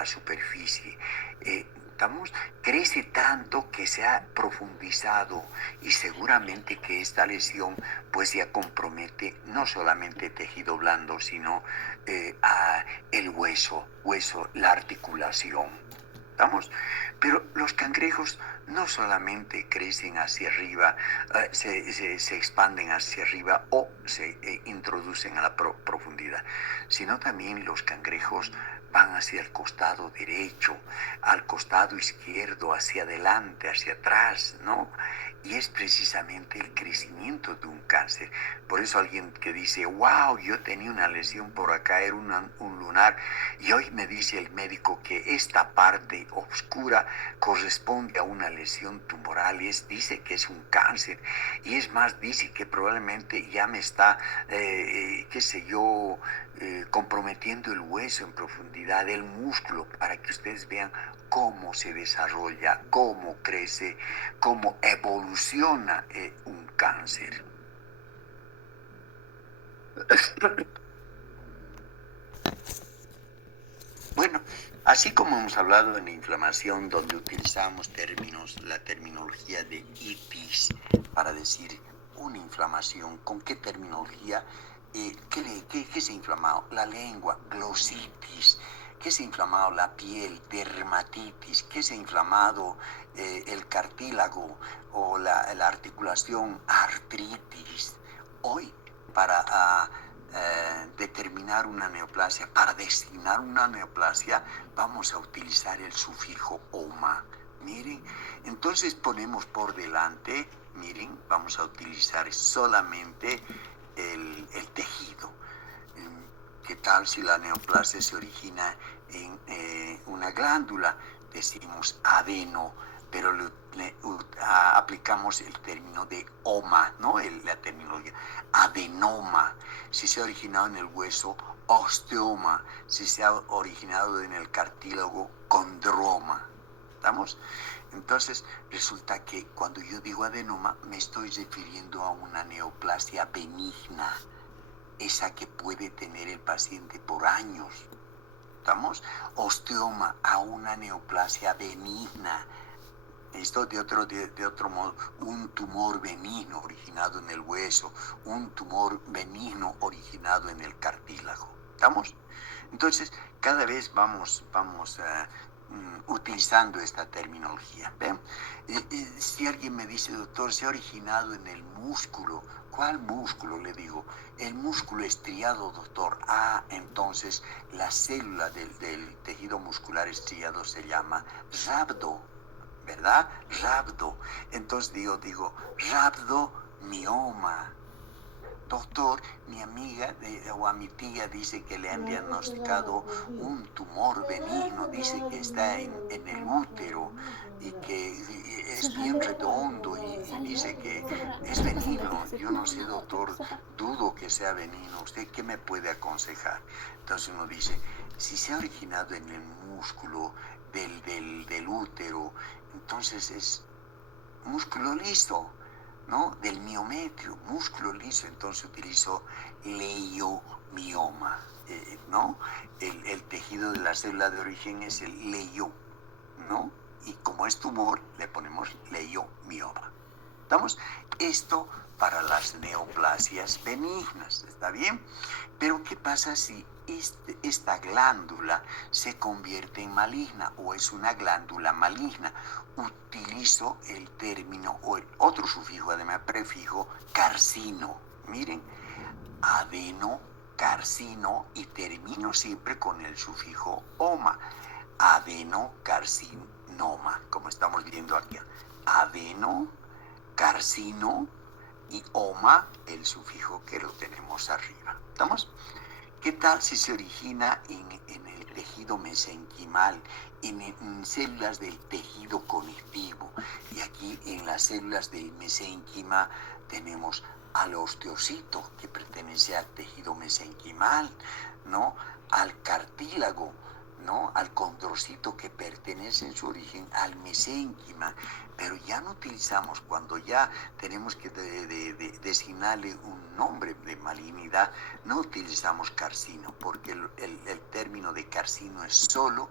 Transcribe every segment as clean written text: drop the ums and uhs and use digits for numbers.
la superficie. Estamos, crece tanto que se ha profundizado y seguramente que esta lesión pues ya compromete no solamente tejido blando, sino el hueso, la articulación. ¿Estamos? Pero los cangrejos no solamente crecen hacia arriba, se expanden hacia arriba o se introducen a la profundidad, sino también los cangrejos van hacia el costado derecho, al costado izquierdo, hacia adelante, hacia atrás, ¿no? Y es precisamente el crecimiento de un cáncer. Por eso alguien que dice, wow, yo tenía una lesión por acá, era un lunar, y hoy me dice el médico que esta parte oscura corresponde a una lesión tumoral, dice que es un cáncer, y es más, dice que probablemente ya me está, qué sé yo, comprometiendo el hueso en profundidad, el músculo, para que ustedes vean cómo se desarrolla, cómo crece, cómo evoluciona un cáncer. Bueno, así como hemos hablado en la inflamación, donde utilizamos la terminología de itis para decir una inflamación, ¿con qué terminología? ¿Qué se ha inflamado? La lengua, glositis. ¿Qué se ha inflamado? La piel, dermatitis. ¿Qué se ha inflamado? El cartílago o la articulación, artritis. Hoy, para determinar una neoplasia, para designar una neoplasia, vamos a utilizar el sufijo oma. Miren, entonces ponemos por delante, miren, vamos a utilizar solamente el tejido. ¿Qué tal si la neoplasia se origina en una glándula? Decimos adeno, pero aplicamos el término de oma, ¿no? La terminología. Adenoma. Si se ha originado en el hueso, osteoma. Si se ha originado en el cartílago, condroma. ¿Estamos? Entonces, resulta que cuando yo digo adenoma, me estoy refiriendo a una neoplasia benigna, esa que puede tener el paciente por años. ¿Estamos? Osteoma, a una neoplasia benigna. Esto de otro modo, un tumor benigno originado en el hueso, un tumor benigno originado en el cartílago. ¿Estamos? Entonces, cada vez vamos utilizando esta terminología. ¿Ven? Si alguien me dice, doctor, se ha originado en el músculo, ¿cuál músculo? Le digo, el músculo estriado, doctor. Ah, entonces la célula del tejido muscular estriado se llama rhabdo, ¿verdad? Rhabdo. Entonces digo, rhabdomioma. Doctor, mi amiga o a mi tía dice que le han diagnosticado un tumor benigno, dice que está en el útero y que es bien redondo y dice que es benigno. Yo no sé, doctor, dudo que sea benigno. ¿Usted qué me puede aconsejar? Entonces uno dice, si se ha originado en el músculo del útero, entonces es músculo liso, ¿no? Del miometrio, músculo liso, entonces utilizo leiomioma, ¿no? El tejido de la célula de origen es el leio, ¿no? Y como es tumor, le ponemos leiomioma. ¿Estamos? Esto para las neoplasias benignas, ¿está bien? Pero ¿qué pasa si esta glándula se convierte en maligna o es una glándula maligna? Utilizo el término o el otro sufijo, además prefijo, carcino. Miren, adenocarcino y termino siempre con el sufijo oma. Adenocarcinoma, como estamos viendo aquí. Adenocarcino y oma, el sufijo que lo tenemos arriba. ¿Estamos? ¿Qué tal si se origina en el tejido mesenquimal, en células del tejido conectivo? Y aquí en las células del mesenquima tenemos al osteocito, que pertenece al tejido mesenquimal, ¿no? Al cartílago, ¿no? Al condrocito, que pertenece en su origen al mesénquima. Pero ya no utilizamos, cuando ya tenemos que designarle un nombre de malignidad, no utilizamos carcino, porque el término de carcino es solo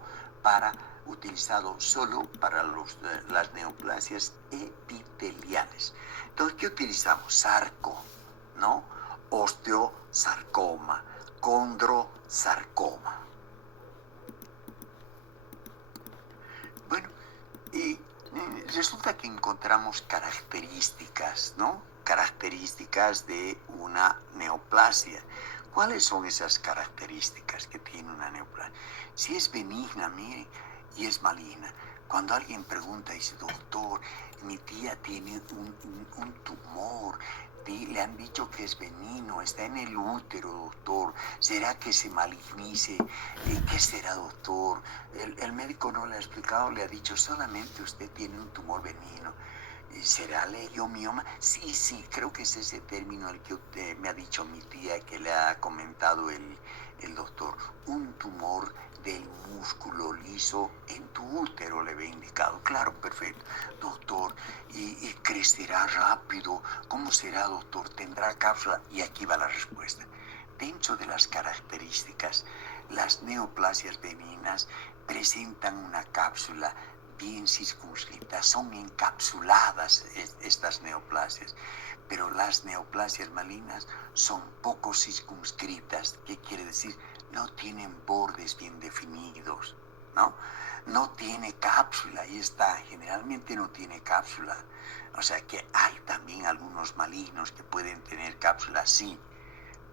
utilizado solo para las neoplasias epiteliales. Entonces, ¿qué utilizamos? Sarco, ¿no? Osteosarcoma, condrosarcoma. Bueno, y resulta que encontramos características, ¿no? Características de una neoplasia. ¿Cuáles son esas características que tiene una neoplasia? Si es benigna, mire, y es maligna. Cuando alguien pregunta, dice, doctor, mi tía tiene un tumor, le han dicho que es benigno, está en el útero, doctor, ¿será que se malignice? ¿Qué será, doctor? El médico no le ha explicado, le ha dicho, solamente usted tiene un tumor benigno. ¿Será leiomioma? Sí, creo que es ese término el que usted me ha dicho mi tía, que le ha comentado el doctor. Un tumor del músculo liso en tu útero, le había indicado. Claro, perfecto. Doctor, ¿y crecerá rápido? ¿Cómo será, doctor? ¿Tendrá cápsula? Y aquí va la respuesta. Dentro de las características, las neoplasias benignas presentan una cápsula bien circunscritas, son encapsuladas estas neoplasias, pero las neoplasias malignas son poco circunscritas. ¿Qué quiere decir? No tienen bordes bien definidos, ¿no? No tiene cápsula, ahí está, generalmente no tiene cápsula. O sea que hay también algunos malignos que pueden tener cápsula, sí,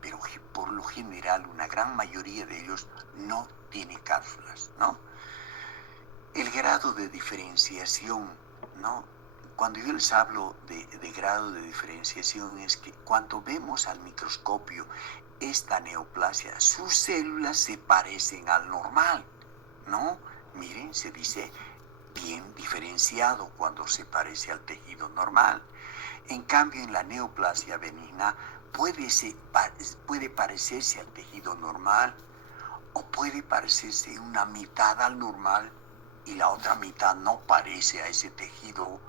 pero por lo general una gran mayoría de ellos no tiene cápsulas, ¿no? El grado de diferenciación, ¿no? Cuando yo les hablo de grado de diferenciación es que cuando vemos al microscopio esta neoplasia, sus células se parecen al normal, ¿no? Miren, se dice bien diferenciado cuando se parece al tejido normal. En cambio, en la neoplasia benigna puede parecerse al tejido normal o puede parecerse una mitad al normal y la otra mitad no parece a ese tejido.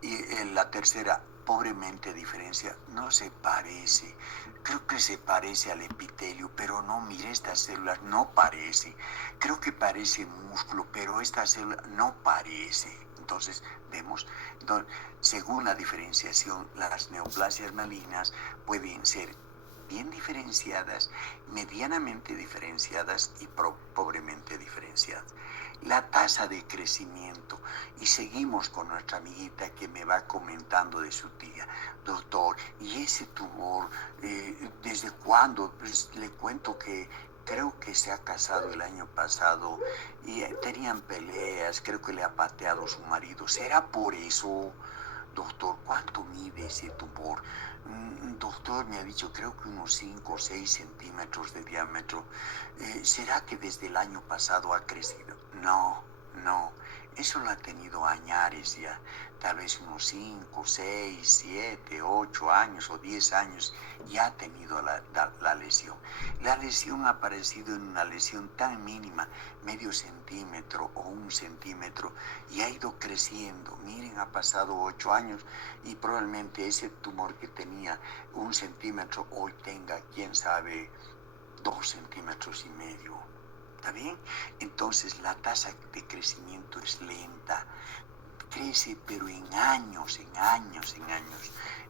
Y en la tercera, pobremente diferencia, no se parece. Creo que se parece al epitelio, pero no, mire, estas células no parece. Creo que parece músculo, pero esta célula no parece. Entonces, vemos, según la diferenciación, las neoplasias malignas pueden ser bien diferenciadas, medianamente diferenciadas y pobremente diferenciadas. La tasa de crecimiento, y seguimos con nuestra amiguita que me va comentando de su tía. Doctor, ¿y ese tumor desde cuándo? Pues le cuento que creo que se ha casado el año pasado y tenían peleas, creo que le ha pateado su marido. ¿Será por eso? Doctor, ¿cuánto mide ese tumor? Doctor, me ha dicho, creo que unos 5 o 6 centímetros de diámetro. ¿Será que desde el año pasado ha crecido? No, eso lo ha tenido añares ya, tal vez unos 5, 6, 7, 8 años o 10 años, ya ha tenido la lesión. La lesión ha aparecido en una lesión tan mínima, medio centímetro o 1 centímetro, y ha ido creciendo. Miren, ha pasado 8 años y probablemente ese tumor que tenía 1 centímetro hoy tenga, quién sabe, 2 centímetros y medio. ¿Está bien? Entonces la tasa de crecimiento es lenta, crece pero en años.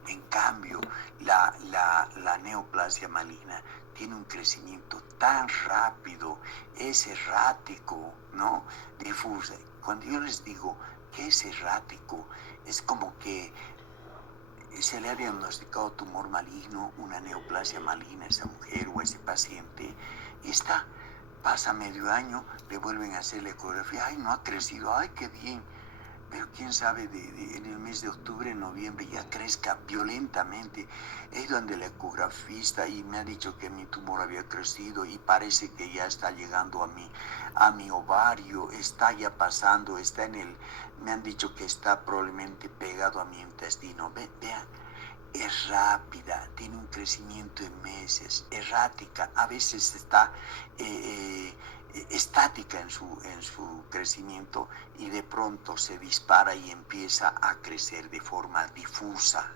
En cambio, la neoplasia maligna tiene un crecimiento tan rápido, es errático, ¿no? Difusa. Cuando yo les digo que es errático, es como que se le ha diagnosticado tumor maligno, una neoplasia maligna a esa mujer o a ese paciente, y pasa medio año, le vuelven a hacer la ecografía, ay, no ha crecido, ay, qué bien, pero quién sabe, en el mes de octubre, noviembre ya crezca violentamente. He ido donde el ecografista y me ha dicho que mi tumor había crecido y parece que ya está llegando a mi ovario, está ya pasando, me han dicho que está probablemente pegado a mi intestino. Vean, es rápida, tiene un crecimiento en meses, errática, a veces está estática en su crecimiento y de pronto se dispara y empieza a crecer de forma difusa.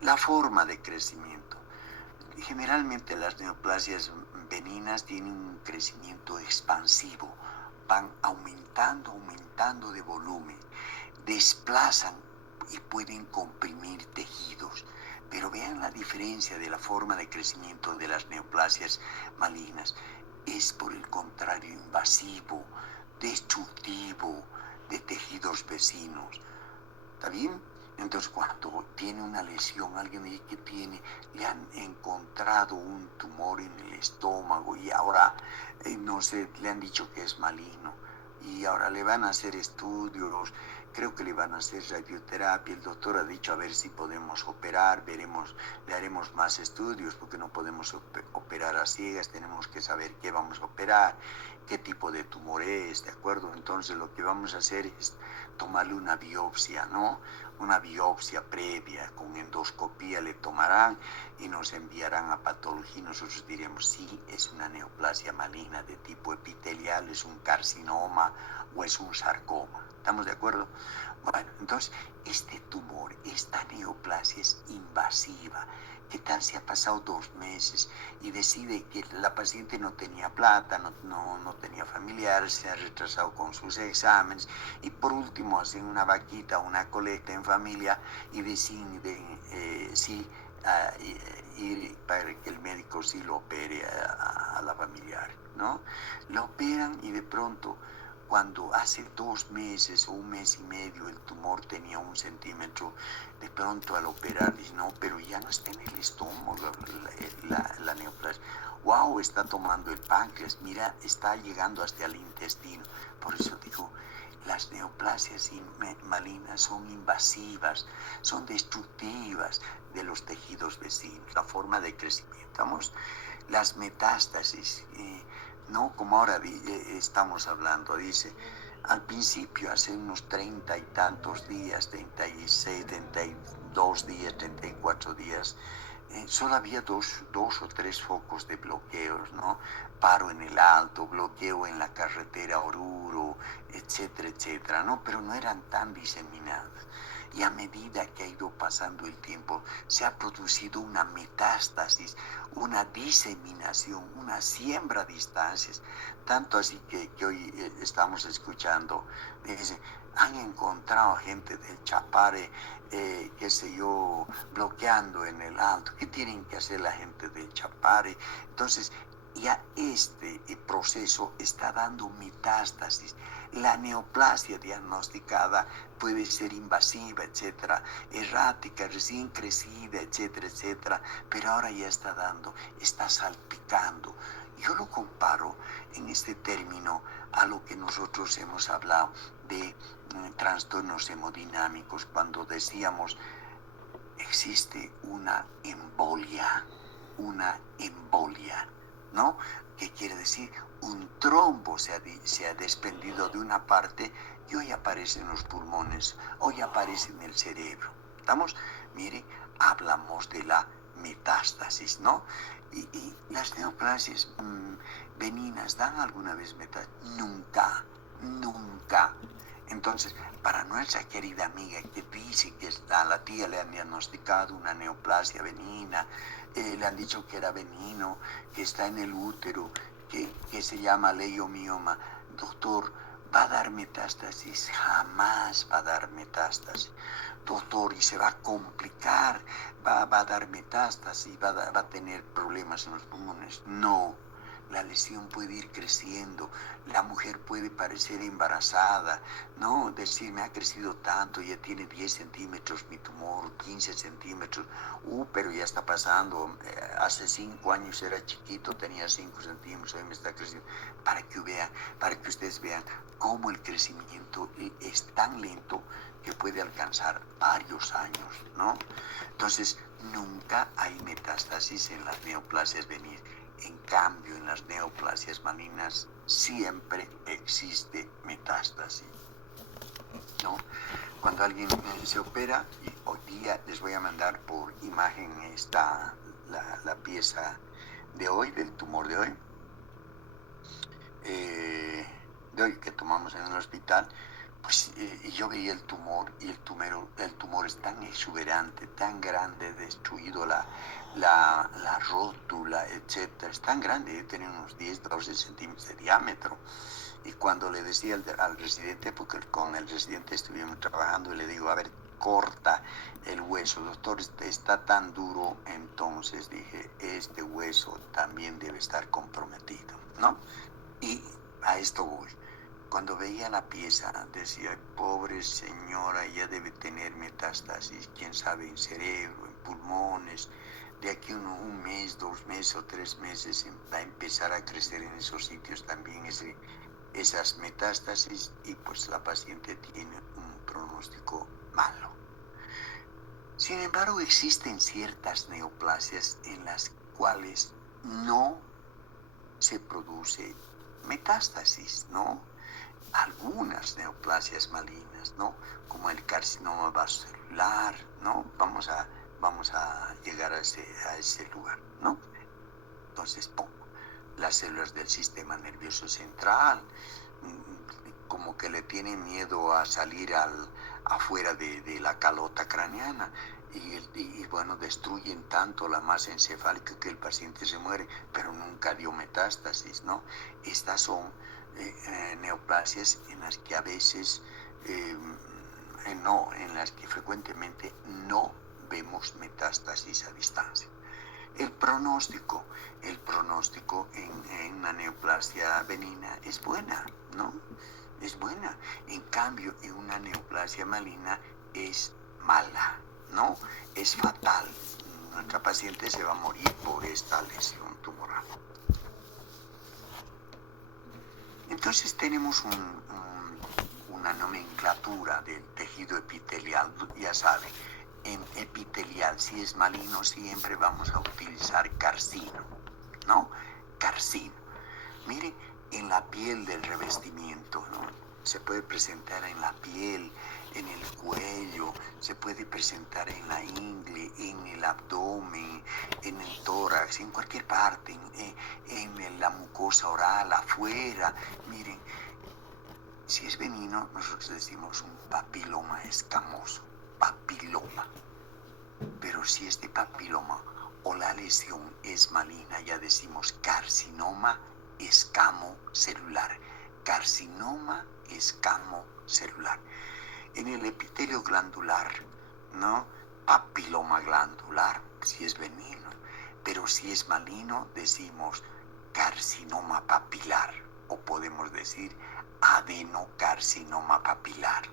La forma de crecimiento. Generalmente las neoplasias benignas tienen un crecimiento expansivo, van aumentando de volumen, desplazan y pueden comprimir tejidos. Pero vean la diferencia de la forma de crecimiento de las neoplasias malignas. Es por el contrario invasivo, destructivo de tejidos vecinos. ¿Está bien? Entonces cuando tiene una lesión, alguien dice que tiene, le han encontrado un tumor en el estómago y ahora, no sé, le han dicho que es maligno y ahora le van a hacer estudios, creo que le van a hacer radioterapia, el doctor ha dicho a ver si podemos operar, le haremos más estudios porque no podemos operar a ciegas, tenemos que saber qué vamos a operar, qué tipo de tumor es, ¿de acuerdo? Entonces lo que vamos a hacer es tomarle una biopsia, ¿no? Una biopsia previa, con endoscopía le tomarán y nos enviarán a patología. Nosotros diremos si es una neoplasia maligna de tipo epitelial, es un carcinoma o es un sarcoma. ¿Estamos de acuerdo? Bueno, entonces este tumor, esta neoplasia es invasiva. ¿Qué tal si ha pasado 2 meses y decide que la paciente no tenía plata, no tenía familiares, se ha retrasado con sus exámenes y por último hacen una vaquita, una colecta en familia y deciden ir para que el médico sí lo opere a la familiar, ¿no? Lo operan y de pronto cuando hace 2 meses o 1 mes y medio el tumor tenía 1 centímetro, de pronto al operar dice, no, pero ya no está en el estómago la neoplasia. Wow, está tomando el páncreas, mira, está llegando hasta el intestino. Por eso digo, las neoplasias malignas son invasivas, son destructivas de los tejidos vecinos, la forma de crecimiento. Las metástasis, no como ahora estamos hablando, dice, al principio, hace unos 30 y tantos días, 36, 32 días, 34 días, solo había dos o tres focos de bloqueos, ¿no? Paro en el Alto, bloqueo en la carretera Oruro, etcétera, etcétera, ¿no? Pero no eran tan diseminados. Y a medida que ha ido pasando el tiempo, se ha producido una metástasis, una diseminación, una siembra a distancias. Tanto así que hoy estamos escuchando, dice, han encontrado gente del Chapare, qué sé yo, bloqueando en el Alto. ¿Qué tienen que hacer la gente del Chapare? Entonces, ya este proceso está dando metástasis. La neoplasia diagnosticada puede ser invasiva, etcétera, errática, recién crecida, etcétera, etcétera, pero ahora ya está salpicando. Yo lo comparo en este término a lo que nosotros hemos hablado de trastornos hemodinámicos, cuando decíamos existe una embolia, ¿no? ¿Qué quiere decir? Un trombo se ha desprendido de una parte y hoy aparece en los pulmones, hoy aparece en el cerebro. ¿Estamos? Mire, hablamos de la metástasis, ¿no? Y las neoplasias benignas dan alguna vez metástasis. Nunca, nunca. Entonces, para nuestra querida amiga que dice que a la tía le han diagnosticado una neoplasia benigna, le han dicho que era benigno, que está en el útero, que se llama leiomioma, doctor, ¿va a dar metástasis? Jamás va a dar metástasis. Doctor, y se va a complicar, va a dar metástasis, va a tener problemas en los pulmones. No. La lesión puede ir creciendo, la mujer puede parecer embarazada, no decir me ha crecido tanto, ya tiene 10 centímetros mi tumor, 15 centímetros, pero ya está pasando, hace 5 años era chiquito, tenía 5 centímetros, hoy me está creciendo, para que ustedes vean cómo el crecimiento es tan lento que puede alcanzar varios años, ¿no? Entonces, nunca hay metástasis en las neoplasias benignas. En cambio, en las neoplasias malignas siempre existe metástasis, ¿no? Cuando alguien se opera, y hoy día les voy a mandar por imagen la pieza de hoy, del tumor de hoy que tomamos en el hospital, pues yo veía el tumor y el tumor es tan exuberante, tan grande, destruido la rótula, etcétera, es tan grande, tiene unos 10, 12 centímetros de diámetro. Y cuando le decía al residente, porque con el residente estuvimos trabajando, y le digo, a ver, corta el hueso, doctor, está tan duro, entonces dije, este hueso también debe estar comprometido, ¿no? Y a esto voy. Cuando veía la pieza, decía, pobre señora, ya debe tener metástasis, quién sabe, en cerebro, en pulmones. De aquí un mes, 2 meses o 3 meses va a empezar a crecer en esos sitios también esas metástasis, y pues la paciente tiene un pronóstico malo. Sin embargo, existen ciertas neoplasias en las cuales no se produce metástasis, ¿no? Algunas neoplasias malignas, ¿no? Como el carcinoma vasocelular, ¿no? Vamos a llegar a ese lugar, ¿no? Entonces pongo las células del sistema nervioso central, como que le tienen miedo a salir afuera de la calota craneana, y bueno, destruyen tanto la masa encefálica que el paciente se muere, pero nunca dio metástasis, ¿no? Estas son neoplasias en las que a veces, en las que frecuentemente no vemos metástasis a distancia. El pronóstico en una neoplasia benigna es buena, ¿no? Es buena. En cambio, en una neoplasia maligna es mala, ¿no? Es fatal. Nuestra paciente se va a morir por esta lesión tumoral. Entonces tenemos una nomenclatura del tejido epitelial, ya saben. En epitelial, si es maligno, siempre vamos a utilizar carcino, ¿no? Carcino. Mire, en la piel del revestimiento, ¿no? Se puede presentar en la piel, en el cuello, se puede presentar en la ingle, en el abdomen, en el tórax, en cualquier parte, en la mucosa oral, afuera. Miren, si es benigno, nosotros decimos un papiloma escamoso, papiloma. Pero si este papiloma o la lesión es maligna, ya decimos carcinoma escamocelular. Carcinoma escamocelular. En el epitelio glandular, ¿no? Papiloma glandular, si es benigno. Pero si es maligno, decimos carcinoma papilar, o podemos decir adenocarcinoma papilar,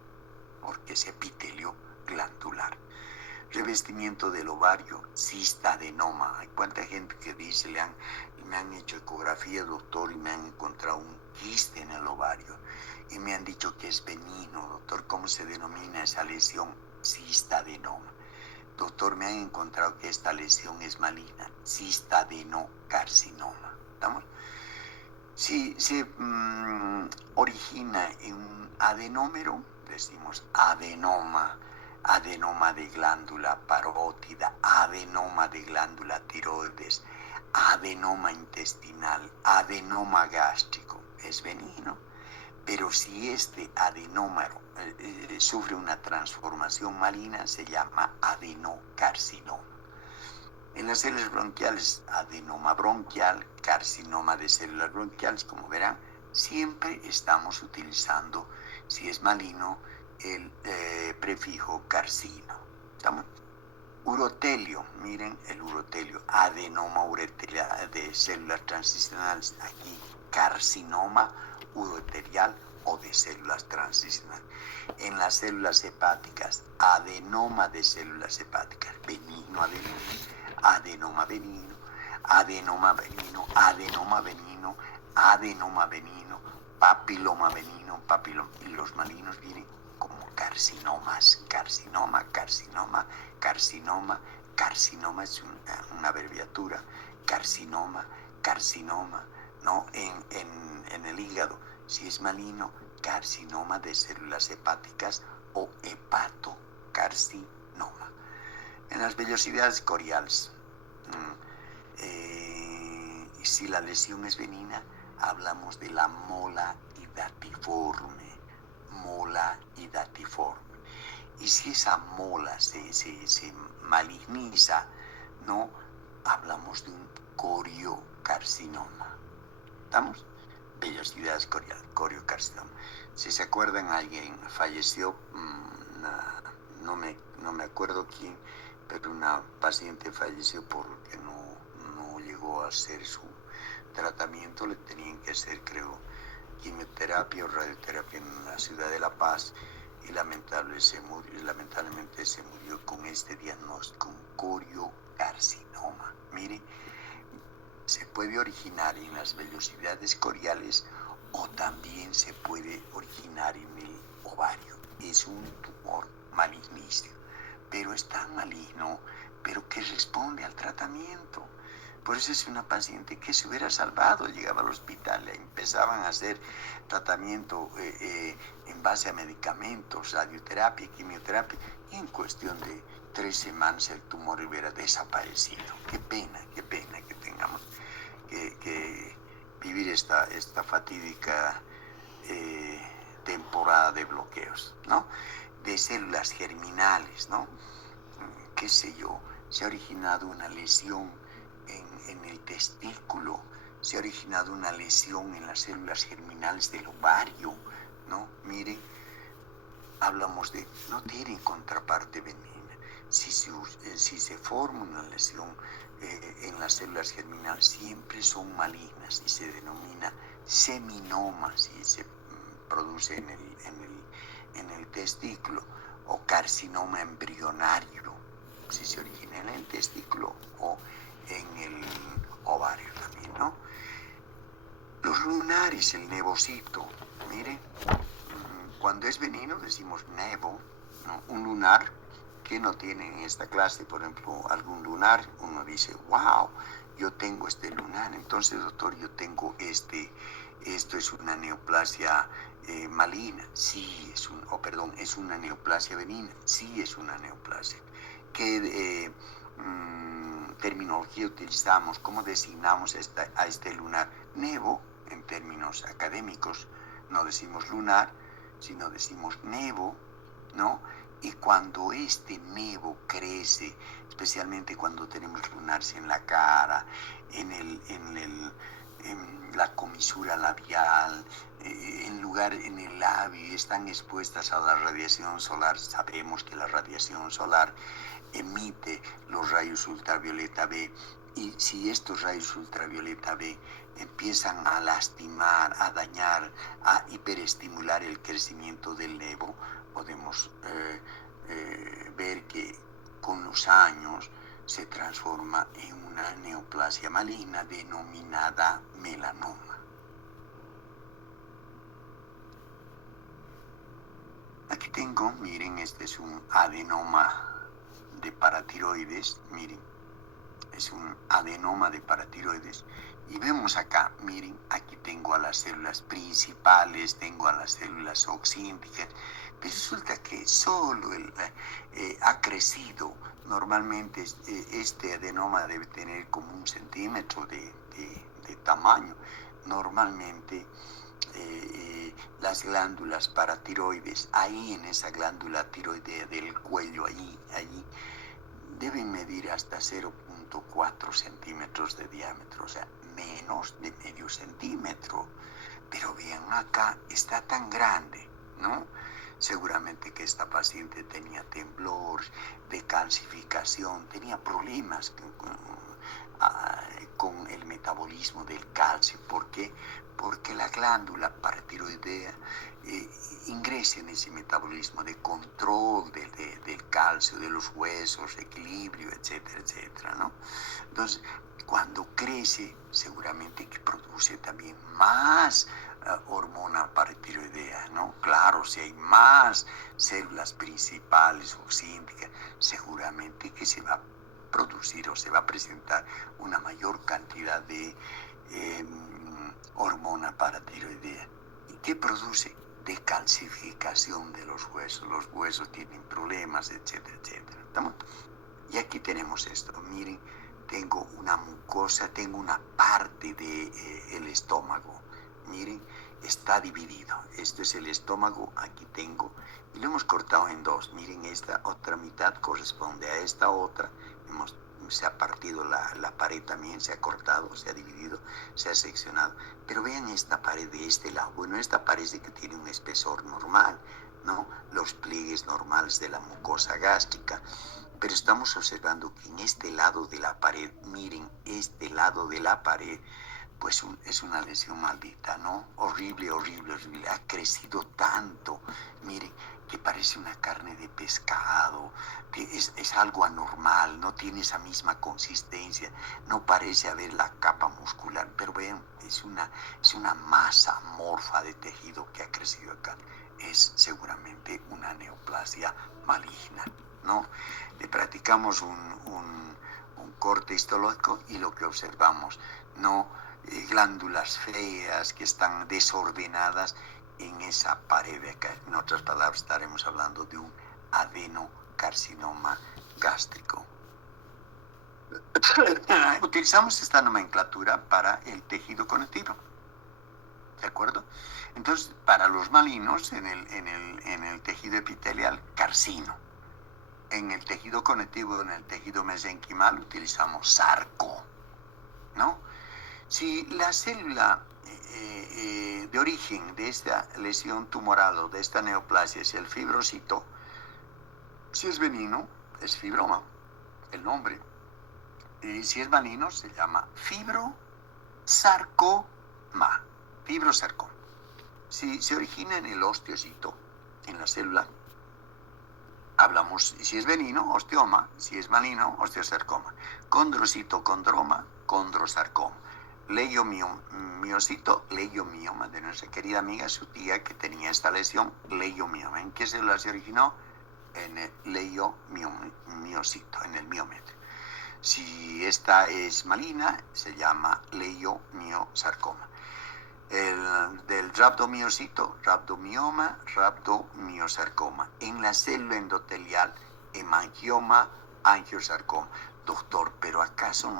porque es epitelio glandular. Revestimiento del ovario, cistadenoma. Hay cuánta gente que dice, me han hecho ecografía, doctor, y me han encontrado un quiste en el ovario, y me han dicho que es benigno, doctor. ¿Cómo se denomina esa lesión? Cistadenoma. Doctor, me han encontrado que esta lesión es maligna, cistadenocarcinoma. ¿Estamos? Si se origina en un adenómero, decimos adenoma de glándula parótida, adenoma de glándula tiroides, adenoma intestinal, adenoma gástrico. Es benigno, pero si este adenómero sufre una transformación maligna, se llama adenocarcinoma. En las células bronquiales, adenoma bronquial, carcinoma de células bronquiales, como verán, siempre estamos utilizando, si es maligno, el prefijo carcino. ¿Estamos? Urotelio, miren el urotelio, adenoma urotelial de células transicionales, aquí carcinoma urotelial o de células transicionales. En las células hepáticas, adenoma de células hepáticas, benigno adenoma benigno, adenoma benigno, adenoma benigno, adenoma benigno, papiloma benigno, y los malignos vienen como carcinomas, carcinoma es una abreviatura, carcinoma, ¿no? En el hígado, si es maligno, carcinoma de células hepáticas o hepatocarcinoma. En las vellosidades coriales, si la lesión es benigna, hablamos de la mola hidatiforme. Y si esa mola se maligniza, ¿no? Hablamos de un coriocarcinoma. ¿Estamos? vellosidades coriocarcinoma. Si se acuerdan, alguien falleció, no me acuerdo quién, pero una paciente falleció porque no llegó a hacer su tratamiento. Le tenían que hacer, creo, quimioterapia o radioterapia en la ciudad de La Paz, y lamentablemente se murió con este diagnóstico, un coriocarcinoma. Mire, se puede originar en las vellosidades coriales o también se puede originar en el ovario. Es un tumor malignísimo, pero es tan maligno, pero que responde al tratamiento. Por eso es una paciente que se hubiera salvado. Llegaba al hospital, le empezaban a hacer tratamiento en base a medicamentos, radioterapia, quimioterapia, y en cuestión de 3 semanas el tumor hubiera desaparecido. Qué pena que tengamos que vivir esta fatídica temporada de bloqueos, ¿no? De células germinales, ¿no? Qué sé yo, se ha originado una lesión en el testículo, se ha originado una lesión en las células germinales del ovario, ¿no? Mire, hablamos de, no tienen contraparte benigna. Si se forma una lesión en las células germinales, siempre son malignas y se denomina seminoma si se produce en el testículo, o carcinoma embrionario si se origina en el testículo o en el ovario también, ¿no? Los lunares, el nevocito, mire, cuando es benigno decimos nevo, ¿no? Un lunar que no tiene en esta clase, por ejemplo, algún lunar, uno dice, wow, yo tengo este lunar, entonces, doctor, yo tengo esto es una neoplasia maligna, sí, es una neoplasia benigna, sí es una neoplasia. ¿Qué terminología utilizamos? ¿Cómo designamos a este lunar? Nevo, en términos académicos, no decimos lunar, sino decimos nevo, ¿no? Y cuando este nevo crece, especialmente cuando tenemos lunares en la cara, en la comisura labial, en el labio, están expuestas a la radiación solar. Sabemos que la radiación solar emite los rayos ultravioleta B, y si estos rayos ultravioleta B empiezan a lastimar, a dañar, a hiperestimular el crecimiento del nevo, podemos ver que con los años se transforma en una neoplasia maligna denominada melanoma. Aquí tengo, miren, este es un adenoma de paratiroides, miren, es un adenoma de paratiroides, y vemos acá, miren, aquí tengo a las células principales, tengo a las células oxínticas, pero resulta que solo ha crecido. Normalmente este adenoma debe tener como 1 centímetro de tamaño. Normalmente las glándulas paratiroides, ahí en esa glándula tiroidea del cuello, allí deben medir hasta 0.4 centímetros de diámetro, o sea, menos de medio centímetro. Pero bien, acá está tan grande, ¿no? Seguramente que esta paciente tenía temblor, decalcificación, tenía problemas con el metabolismo del calcio. ¿Por qué? Porque la glándula paratiroidea ingresa en ese metabolismo de control del calcio, de los huesos, equilibrio, etcétera, etcétera, ¿no? Entonces, cuando crece, seguramente que produce también más hormona paratiroidea, ¿no? Claro, si hay más células principales oxínticas, seguramente que se va a producir o se va a presentar una mayor cantidad de hormona paratiroidea. ¿Y qué produce? Decalcificación de los huesos tienen problemas, etcétera, etcétera. ¿Estamos? Y aquí tenemos esto, miren, tengo una mucosa, tengo una parte del estómago, miren, está dividido, esto es el estómago, aquí tengo, y lo hemos cortado en dos, miren, esta otra mitad corresponde a esta otra, hemos se ha partido la pared también, se ha cortado, se ha dividido, se ha seccionado. Pero vean esta pared de este lado. Bueno, esta parece que tiene un espesor normal, ¿no? Los pliegues normales de la mucosa gástrica. Pero estamos observando que en este lado de la pared, miren, este lado de la pared, pues es una lesión maldita, ¿no? Horrible, horrible, horrible. Ha crecido tanto, miren, que parece una carne de pescado, que es algo anormal, no tiene esa misma consistencia, no parece haber la capa muscular, pero vean, es una masa amorfa de tejido que ha crecido acá. Es seguramente una neoplasia maligna, ¿no? Le practicamos un corte histológico y lo que observamos, no glándulas feas que están desordenadas en esa pared de acá. En otras palabras, estaremos hablando de un adenocarcinoma gástrico. Utilizamos esta nomenclatura para el tejido conectivo, ¿de acuerdo? Entonces, para los malignos, en el tejido epitelial, carcino. En el tejido conectivo, en el tejido mesenquimal, utilizamos sarco, ¿no? Si la célula de origen de esta lesión tumoral o de esta neoplasia es el fibrocito, si es benigno, es fibroma, el nombre. Y si es maligno, se llama fibrosarcoma, fibrosarcoma. Si se origina en el osteocito, en la célula, hablamos, si es benigno, osteoma, si es maligno, osteosarcoma. Condrocito, condroma, condrosarcoma. Leiomiocito, leiomioma, de nuestra querida amiga, su tía que tenía esta lesión, leiomioma. ¿En qué célula se originó? En el leiomiocito, en el miómetro. Si esta es maligna, se llama leiomiosarcoma. Del rhabdomiocito, rhabdomioma, rhabdomiosarcoma. En la célula endotelial, hemangioma, angiosarcoma. Doctor, pero ¿acaso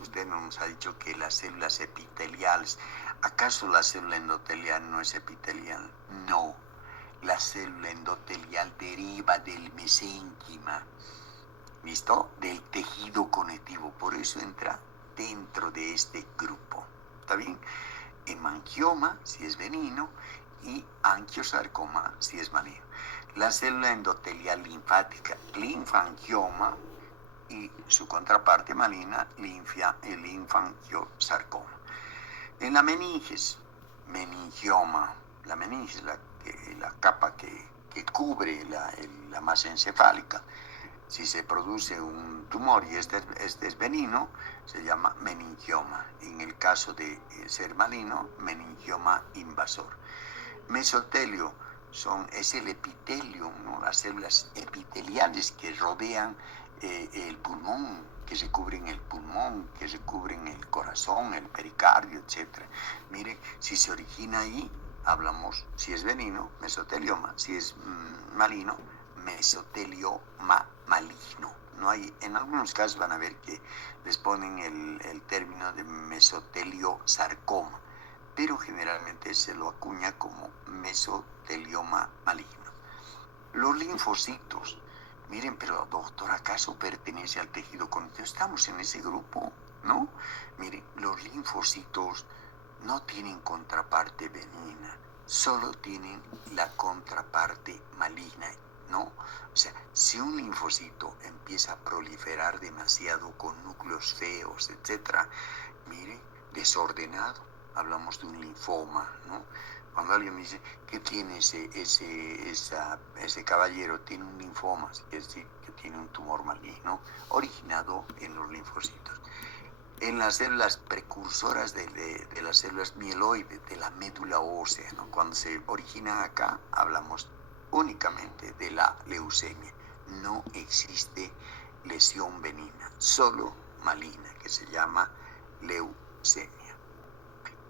usted no nos ha dicho que las células epiteliales, ¿acaso la célula endotelial no es epitelial? No, la célula endotelial deriva del mesénquima, ¿listo? Del tejido conectivo, por eso entra dentro de este grupo, ¿está bien? Hemangioma, si es benigno, y angiosarcoma, si es maligno. La célula endotelial linfática, linfangioma, y su contraparte maligna, el linfangiosarcoma. En la meninges, meningioma, la meninges, la capa que cubre la masa encefálica. Si se produce un tumor y este es benigno, se llama meningioma. En el caso de ser maligno, meningioma invasor. Mesotelio es el epitelio, ¿no? Las células epiteliales que rodean el pulmón, que se cubren el pulmón, que se cubren el corazón, el pericardio, etc. Mire, si se origina ahí, hablamos, si es benigno, mesotelioma, si es maligno, mesotelioma maligno. No hay, en algunos casos van a ver que les ponen el término de mesoteliosarcoma, pero generalmente se lo acuña como mesotelioma maligno. Los linfocitos, miren, pero doctor, ¿acaso pertenece al tejido conectivo? Estamos en ese grupo, ¿no? Miren, los linfocitos no tienen contraparte benigna, solo tienen la contraparte maligna, ¿no? O sea, si un linfocito empieza a proliferar demasiado con núcleos feos, etc., mire, desordenado, hablamos de un linfoma, ¿no? Cuando alguien me dice, ¿qué tiene ese caballero? Tiene un linfoma, es decir, que tiene un tumor maligno originado en los linfocitos. En las células precursoras de las células mieloides, de la médula ósea, ¿no? Cuando se originan acá, hablamos únicamente de la leucemia. No existe lesión benigna, solo maligna, que se llama leucemia.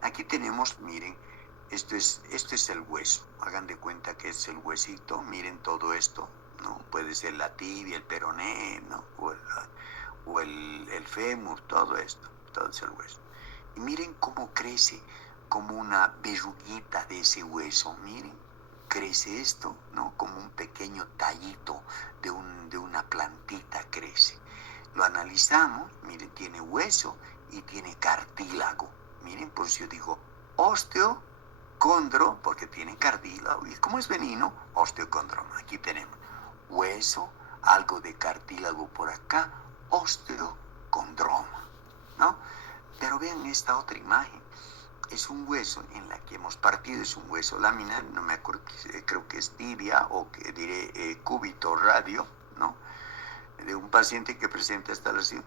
Aquí tenemos, miren, esto es el hueso. Hagan de cuenta que es el huesito. Miren todo esto, ¿no? Puede ser la tibia, el peroné, ¿no? O el fémur, todo esto. Todo es el hueso. Y miren cómo crece como una verruguita de ese hueso. Miren, crece esto, ¿no? Como un pequeño tallito de una plantita crece. Lo analizamos, miren, tiene hueso y tiene cartílago. Miren, por eso yo digo osteocondro, porque tiene cartílago. Y como es benigno, osteocondroma. Aquí tenemos hueso, algo de cartílago por acá, osteocondroma, ¿no? Pero vean esta otra imagen. Es un hueso en la que hemos partido, es un hueso laminar, no me acuerdo, creo que es tibia o que diré cúbito radio, ¿no? De un paciente que presenta esta lesión,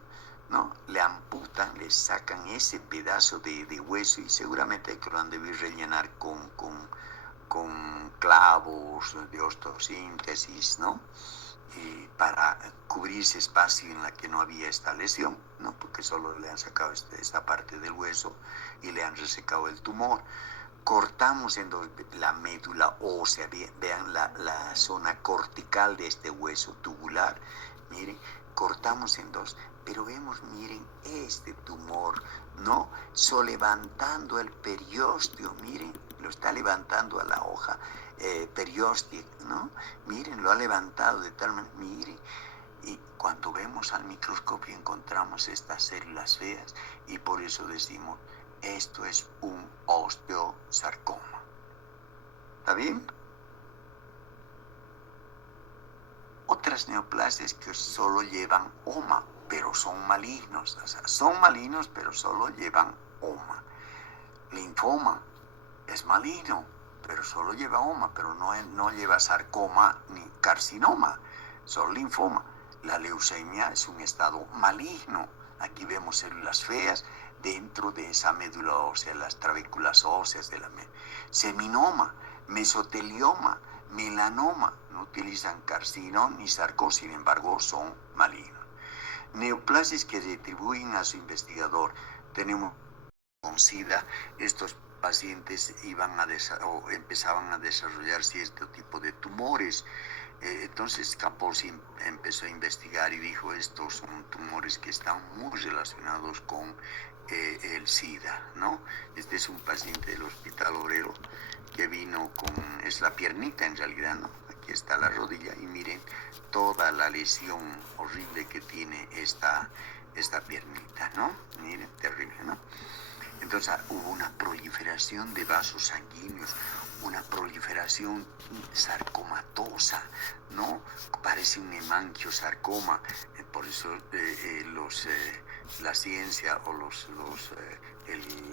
¿no? Le amputan, le sacan ese pedazo de hueso y seguramente que lo han debido rellenar con clavos de osteosíntesis, ¿no? Para cubrir ese espacio en la que no había esta lesión, ¿no? Porque solo le han sacado esta parte del hueso y le han resecado el tumor. Cortamos en dos la médula ósea, vean la zona cortical de este hueso tubular, miren, cortamos en dos, pero vemos, miren, este tumor, ¿no? Levantando el periósteo, miren, lo está levantando a la hoja perióstica, ¿no? Miren, lo ha levantado de tal manera, miren, y cuando vemos al microscopio encontramos estas células feas y por eso decimos, esto es un osteosarcoma. ¿Está bien? Otras neoplasias que solo llevan OMA, pero son malignos. O sea, son malignos, pero solo llevan OMA. Linfoma es maligno, pero solo lleva OMA, pero no lleva sarcoma ni carcinoma, solo linfoma. La leucemia es un estado maligno. Aquí vemos células feas dentro de esa médula ósea, las trabéculas óseas de la médula. Seminoma, mesotelioma, melanoma, no utilizan carcinoma ni sarcoma, sin embargo son malignos. Neoplasias que se atribuyen a su investigador. Tenemos con SIDA, estos pacientes empezaban a desarrollar cierto tipo de tumores. Entonces Kaposi empezó a investigar y dijo, estos son tumores que están muy relacionados con el SIDA, ¿no? Este es un paciente del Hospital Obrero que vino es la piernita en realidad, ¿no? Aquí está la rodilla y miren toda la lesión horrible que tiene esta piernita, ¿no? Miren, terrible, ¿no? Entonces hubo una proliferación de vasos sanguíneos, una proliferación sarcomatosa, ¿no? Parece un hemangiosarcoma. Por eso la ciencia o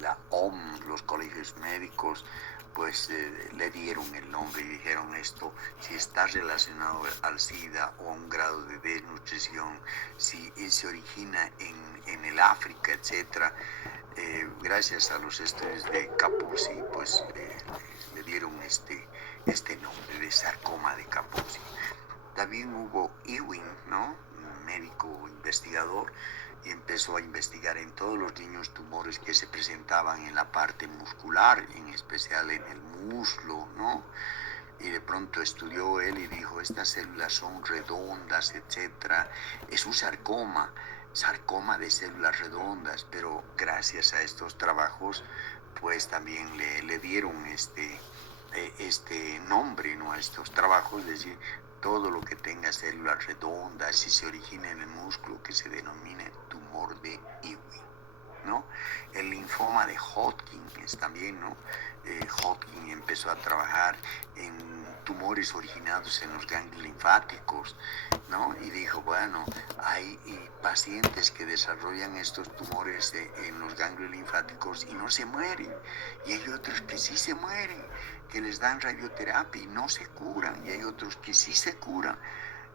la OMS, los colegios médicos, pues le dieron el nombre y dijeron esto, si está relacionado al SIDA o a un grado de desnutrición, si se origina en el África, etcétera. Gracias a los estudios de Kaposi, pues le dieron este nombre de sarcoma de Kaposi. También hubo Ewing, ¿no? Un médico investigador, y empezó a investigar en todos los niños tumores que se presentaban en la parte muscular, en especial en el muslo, ¿no? Y de pronto estudió él y dijo, estas células son redondas, etcétera. Es un sarcoma de células redondas, pero gracias a estos trabajos, pues también le dieron este nombre, ¿no? A estos trabajos, es decir, todo lo que tenga células redondas y se origina en el músculo, que se denomina tumor de Ewing, ¿no? El linfoma de Hodgkin es también, ¿no? Hodgkin empezó a trabajar en tumores originados en los ganglios linfáticos, ¿no? Y dijo, bueno, hay pacientes que desarrollan estos tumores en los ganglios linfáticos y no se mueren, y hay otros que sí se mueren, que les dan radioterapia y no se curan, y hay otros que sí se curan.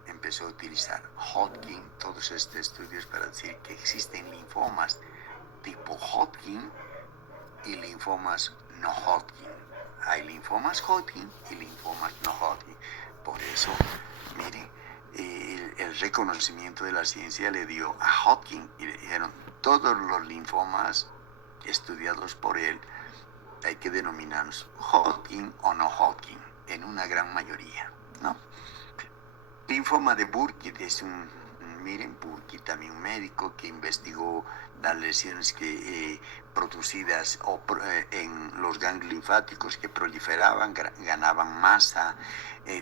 Empezó a utilizar Hodgkin, todos estos estudios para decir que existen linfomas tipo Hodgkin y linfomas no Hodgkin. Hay linfomas Hodgkin y linfomas no Hodgkin. Por eso, miren, el reconocimiento de la ciencia le dio a Hodgkin y le dijeron, todos los linfomas estudiados por él hay que denominarlos Hodgkin o no Hodgkin, en una gran mayoría, ¿no? Linfoma de Burkitt es un miren, Burki, también un médico que investigó las lesiones que producidas en los ganglios linfáticos que proliferaban, ganaban masa,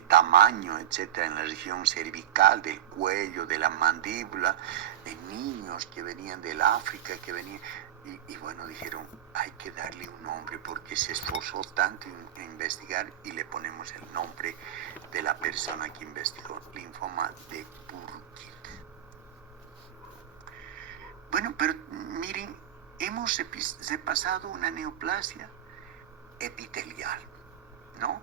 tamaño, etcétera, en la región cervical, del cuello, de la mandíbula, de niños que venían del África, que venían. Y bueno, dijeron, hay que darle un nombre porque se esforzó tanto en investigar y le ponemos el nombre de la persona que investigó linfoma de Burkitt. Bueno, pero miren, hemos repasado una neoplasia epitelial, ¿no?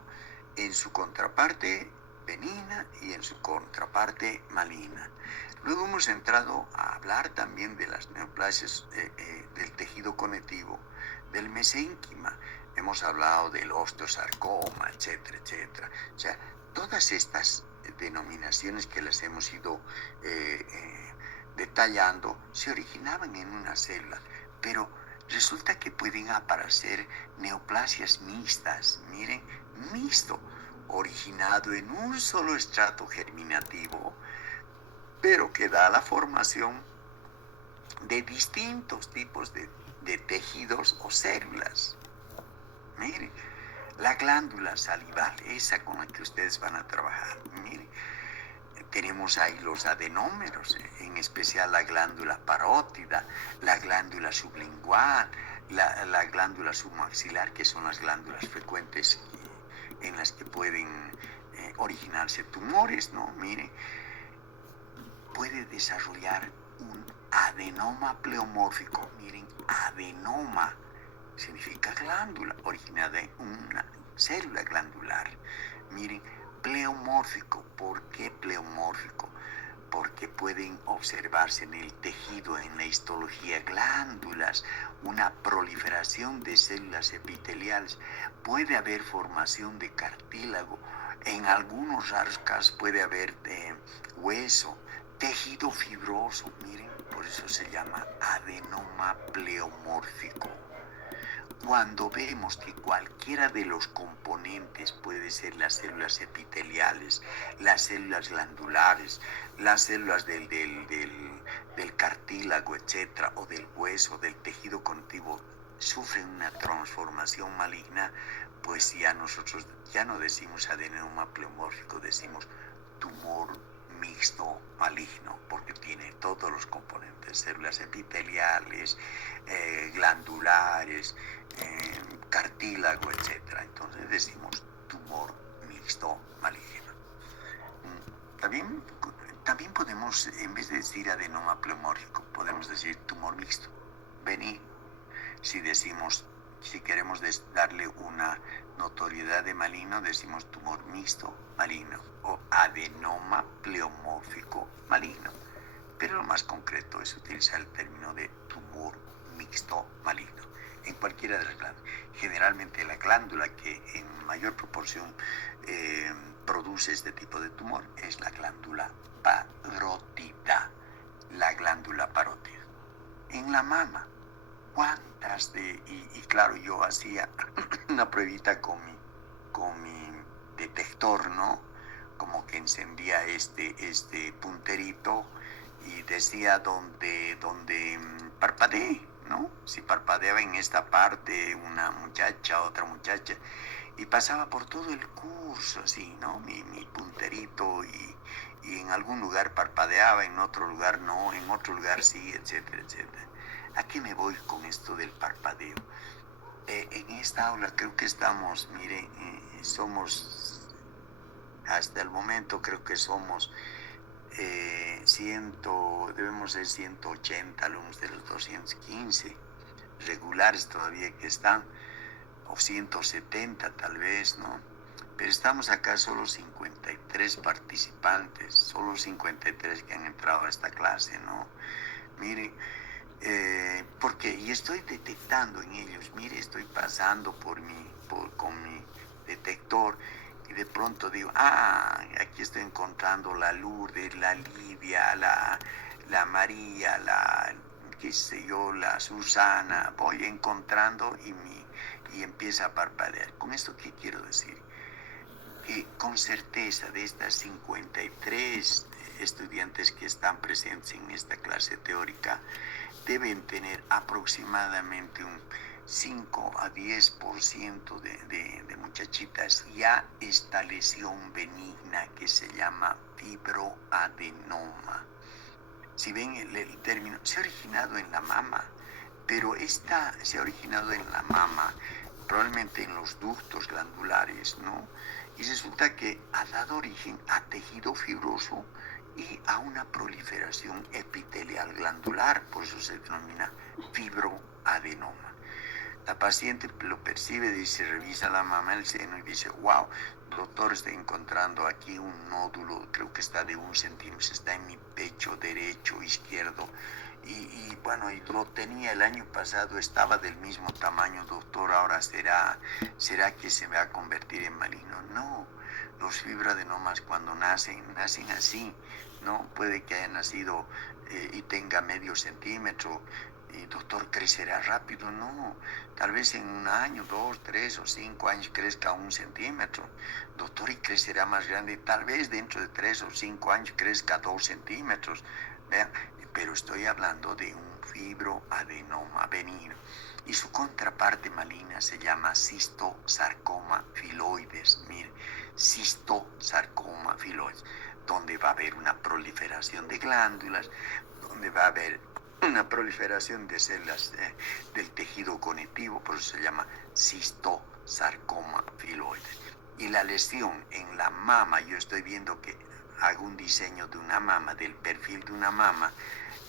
En su contraparte benigna y en su contraparte maligna. Luego hemos entrado a hablar también de las neoplasias del tejido conectivo, del mesénquima. Hemos hablado del osteosarcoma, etcétera, etcétera. O sea, todas estas denominaciones que las hemos ido detallando se originaban en una célula, pero resulta que pueden aparecer neoplasias mixtas. Miren, mixto, originado en un solo estrato germinativo, pero que da la formación de distintos tipos de tejidos o células. Miren, la glándula salival, esa con la que ustedes van a trabajar, miren, tenemos ahí los adenómeros, en especial la glándula parótida, la glándula sublingual, la glándula submaxilar, que son las glándulas frecuentes en las que pueden originarse tumores, ¿no? Miren, puede desarrollar un adenoma pleomórfico. Miren, adenoma significa glándula, originada en una célula glandular. Miren, pleomórfico. ¿Por qué pleomórfico? Porque pueden observarse en el tejido, en la histología, glándulas, una proliferación de células epiteliales. Puede haber formación de cartílago. En algunos raros casos puede haber hueso, tejido fibroso. Miren, por eso se llama adenoma pleomórfico. Cuando vemos que cualquiera de los componentes, puede ser las células epiteliales, las células glandulares, las células del cartílago, etcétera, o del hueso, del tejido conectivo, sufren una transformación maligna, pues ya nosotros ya no decimos adenoma pleomórfico, decimos tumor mixto maligno, porque tiene todos los componentes, células epiteliales, glandulares, cartílago, etcétera. Entonces decimos tumor mixto maligno. También podemos, en vez de decir adenoma pleomórfico, podemos decir tumor mixto benigno. Si queremos darle una notoriedad de maligno, decimos tumor mixto maligno o adenoma pleomórfico maligno. Pero lo más concreto es utilizar el término de tumor mixto maligno en cualquiera de las glándulas. Generalmente la glándula que en mayor proporción produce este tipo de tumor es la glándula parótida. La glándula parótida. En la mama, y claro, yo hacía una pruebita con mi detector, ¿no? Como que encendía este punterito y decía donde parpadeé, ¿no? Si parpadeaba en esta parte una muchacha, otra muchacha, y pasaba por todo el curso así, ¿no? Mi punterito y en algún lugar parpadeaba, en otro lugar no, en otro lugar sí, etcétera, etcétera. ¿A qué me voy con esto del parpadeo? En esta aula creo que estamos, miren, hasta el momento creo que somos debemos ser 180 alumnos de los 215 regulares todavía que están, o 170 tal vez, ¿no? Pero estamos acá solo 53 participantes, solo 53 que han entrado a esta clase, ¿no? Mire, y estoy detectando en ellos, mire, estoy pasando con mi detector y de pronto digo, aquí estoy encontrando la Lourdes, la Lidia, la María, qué sé yo, la Susana, voy encontrando y empieza a parpadear. ¿Con esto qué quiero decir? Que con certeza de estas 53 estudiantes que están presentes en esta clase teórica deben tener aproximadamente un 5 a 10% de muchachitas ya esta lesión benigna que se llama fibroadenoma. Si ven el término, se ha originado en la mama, pero esta se ha originado en la mama, probablemente en los ductos glandulares, ¿no? Y resulta que ha dado origen a tejido fibroso y a una proliferación epitelial glandular, por eso se denomina fibroadenoma. La paciente lo percibe, dice, revisa la mama, el seno y dice, wow, doctor, estoy encontrando aquí un nódulo, creo que está de 1 centímetro, está en mi pecho derecho, izquierdo. Y bueno, y lo tenía el año pasado, estaba del mismo tamaño, doctor, ahora será que se va a convertir en maligno. No, los fibroadenomas cuando nacen así, ¿no? Puede que haya nacido y tenga medio centímetro. Y doctor, ¿crecerá rápido? No, tal vez en 1 año, 2, 3 o 5 años crezca 1 centímetro. Doctor, ¿y crecerá más grande? Tal vez dentro de 3 o 5 años crezca 2 centímetros. Vean, pero estoy hablando de un fibroadenoma benigno. Y su contraparte maligna se llama cistosarcoma filoides. Mire, cistosarcoma filoides, donde va a haber una proliferación de glándulas, donde va a haber una proliferación de células del tejido conectivo, por eso se llama cistosarcoma filoides. Y la lesión en la mama, yo estoy viendo que hago un diseño de una mama, del perfil de una mama,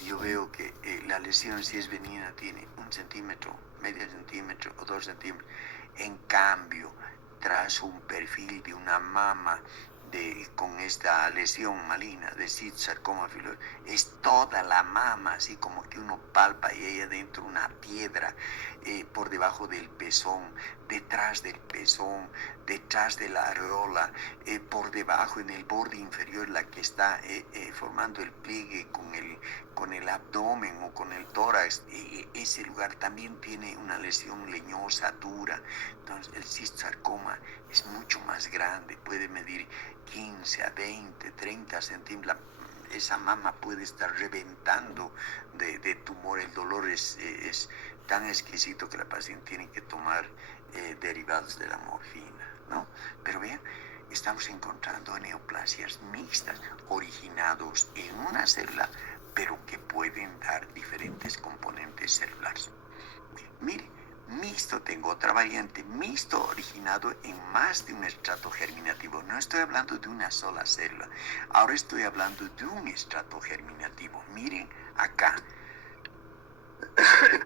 yo veo que la lesión, si es benigna, tiene 1 centímetro, medio centímetro o 2 centímetros. En cambio, tras un perfil de una mama con esta lesión maligna de cistosarcoma filoides, es toda la mama, así como que uno palpa y hay adentro una piedra, por debajo del pezón, detrás del pezón, detrás de la areola, por debajo, en el borde inferior, la que está formando el pliegue con el abdomen o con el tórax. Ese lugar también tiene una lesión leñosa, dura. Entonces el cistosarcoma es mucho más grande, puede medir 15 a 20, 30 centímetros. Esa mama puede estar reventando de tumor. El dolor es tan exquisito que la paciente tiene que tomar derivados de la morfina, ¿no? Pero vean, estamos encontrando neoplasias mixtas originados en una célula, pero que pueden dar diferentes componentes celulares. Mire, mixto, tengo otra variante, mixto originado en más de un estrato germinativo. No estoy hablando de una sola célula, ahora estoy hablando de un estrato germinativo. Miren acá,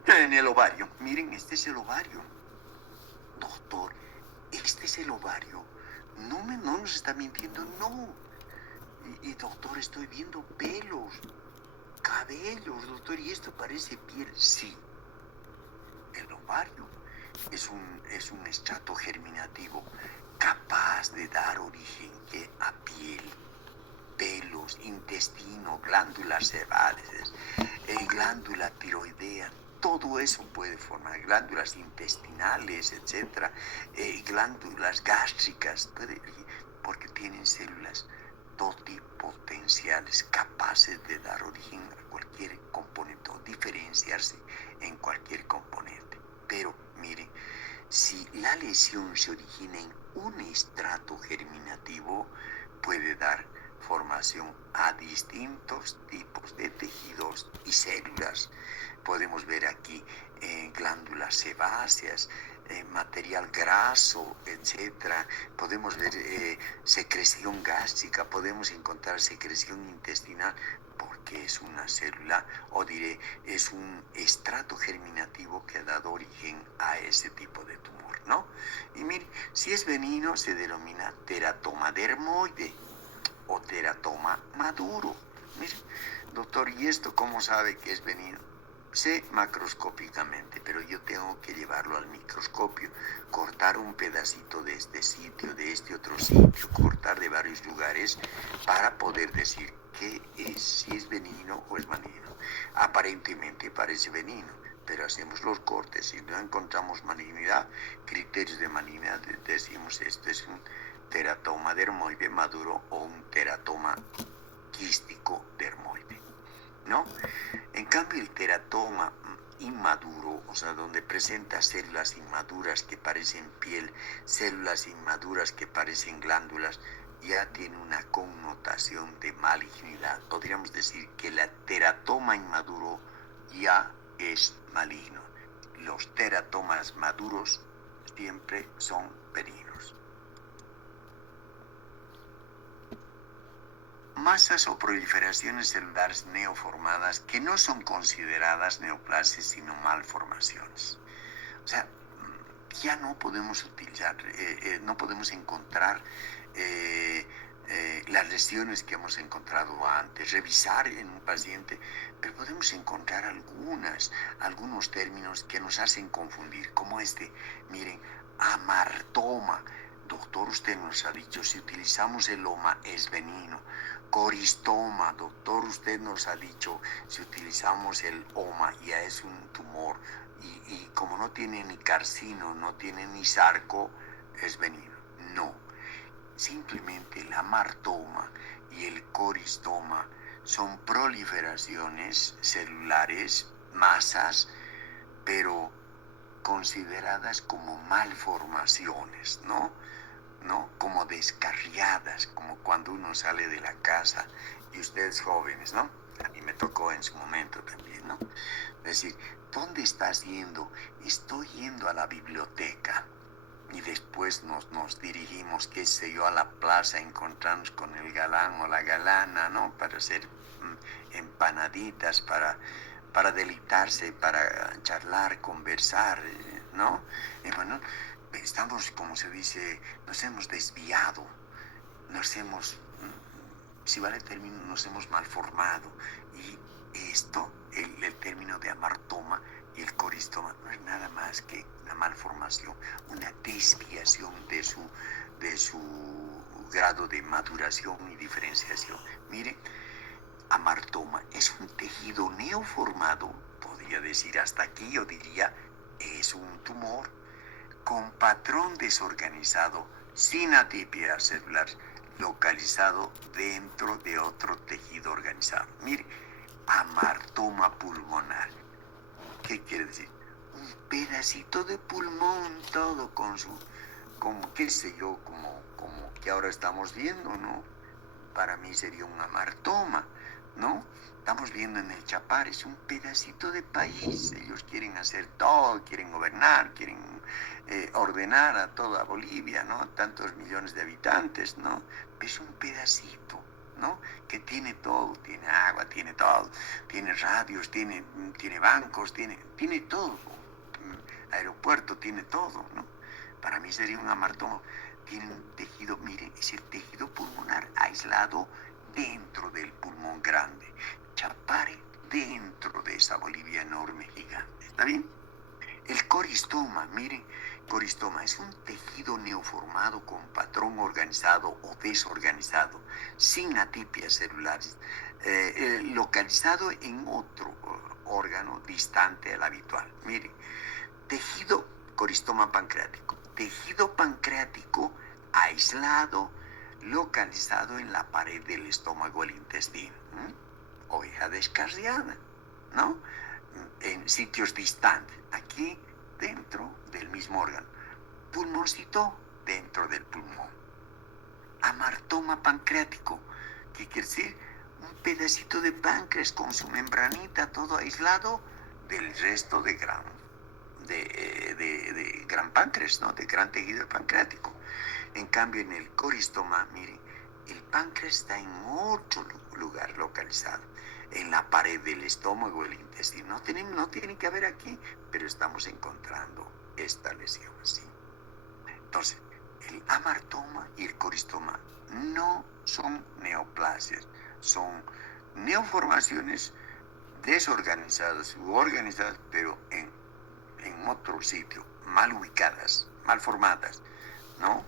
en el ovario, miren, este es el ovario. Doctor, este es el ovario. No nos está mintiendo, no. Y doctor, estoy viendo pelos, cabellos, doctor, y esto parece piel. Sí, el ovario es un estrato germinativo capaz de dar origen a piel, pelos, intestino, glándulas sebáceas, glándula tiroidea. Todo eso puede formar glándulas intestinales, etcétera, glándulas gástricas, porque tienen células totipotenciales capaces de dar origen a cualquier componente o diferenciarse en cualquier componente. Pero miren, si la lesión se origina en un estrato germinativo, puede dar formación a distintos tipos de tejidos y células. Podemos ver aquí glándulas sebáceas, material graso, etcétera. Podemos ver secreción gástrica, podemos encontrar secreción intestinal, porque es una célula, o diré, es un estrato germinativo que ha dado origen a ese tipo de tumor, ¿no? Y mire, si es benigno se denomina teratoma dermoide o teratoma maduro. Mire, doctor, ¿y esto cómo sabe que es benigno? Sé macroscópicamente, pero yo tengo que llevarlo al microscopio, cortar un pedacito de este sitio, de este otro sitio, cortar de varios lugares para poder decir qué es, si es benigno o es maligno. Aparentemente parece benigno, pero hacemos los cortes y no encontramos malignidad, criterios de malignidad, decimos esto es un teratoma dermoide maduro o un teratoma quístico dermoide, ¿no? En cambio, el teratoma inmaduro, o sea, donde presenta células inmaduras que parecen piel, células inmaduras que parecen glándulas, ya tiene una connotación de malignidad. Podríamos decir que el teratoma inmaduro ya es maligno. Los teratomas maduros siempre son benignos. Masas o proliferaciones celulares neoformadas que no son consideradas neoplasias sino malformaciones. O sea, ya no podemos utilizar, no podemos encontrar las lesiones que hemos encontrado antes, revisar en un paciente, pero podemos encontrar algunos términos que nos hacen confundir, como miren, amartoma. Doctor, usted nos ha dicho, si utilizamos el OMA es benigno. Coristoma, doctor, usted nos ha dicho, si utilizamos el OMA ya es un tumor. Y como no tiene ni carcino, no tiene ni sarco, es benigno. No, simplemente el amartoma y el coristoma son proliferaciones celulares, masas, pero consideradas como malformaciones, ¿no? Como descarriadas, como cuando uno sale de la casa, y ustedes jóvenes, ¿no? A mí me tocó en su momento también, ¿no? Es decir, ¿dónde estás yendo? Estoy yendo a la biblioteca. Y después nos dirigimos, qué sé yo, a la plaza, encontramos con el galán o la galana, ¿no? Para hacer empanaditas, para deleitarse, para charlar, conversar, ¿no? Y bueno, estamos, como se dice, nos hemos desviado, si vale el término, nos hemos malformado. Y esto, el término de amartoma y el coristoma, no es nada más que una malformación, una desviación de su grado de maduración y diferenciación. Mire, amartoma es un tejido neoformado, podría decir hasta aquí, yo diría, es un tumor con patrón desorganizado, sin atipia celular, localizado dentro de otro tejido organizado. Mire, amartoma pulmonar. ¿Qué quiere decir? Un pedacito de pulmón, todo como qué sé yo, como que ahora estamos viendo, ¿no? Para mí sería un amartoma, ¿no? Estamos viendo en el Chapar, es un pedacito de país. Ellos quieren hacer todo, quieren gobernar, quieren ordenar a toda Bolivia, ¿no? Tantos millones de habitantes, ¿no? Es un pedacito, ¿no? Que tiene todo, tiene agua, tiene todo, tiene radios, tiene bancos, tiene todo. Aeropuerto, tiene todo, ¿no? Para mí sería un amartoma. Tiene un tejido, miren, es el tejido pulmonar aislado dentro del pulmón grande. Chapare dentro de esa Bolivia enorme, gigante. ¿Está bien? El coristoma, miren, coristoma es un tejido neoformado con patrón organizado o desorganizado, sin atipias celulares, localizado en otro órgano distante al habitual. Miren, tejido coristoma pancreático, tejido pancreático aislado, localizado en la pared del estómago, el intestino. Oveja descarriada, ¿no? En sitios distantes, aquí dentro del mismo órgano. Pulmoncito dentro del pulmón. Amartoma pancreático, ¿qué quiere decir? Un pedacito de páncreas con su membranita todo aislado del resto de gran páncreas, ¿no? De gran tejido pancreático. En cambio, en el coristoma, miren, el páncreas está en otro lugar localizado, en la pared del estómago, el intestino. No tiene que haber aquí, pero estamos encontrando esta lesión, ¿sí? Entonces, el amartoma y el coristoma no son neoplasias, son neoformaciones desorganizadas u organizadas, pero en otro sitio, mal ubicadas, mal formadas, ¿no?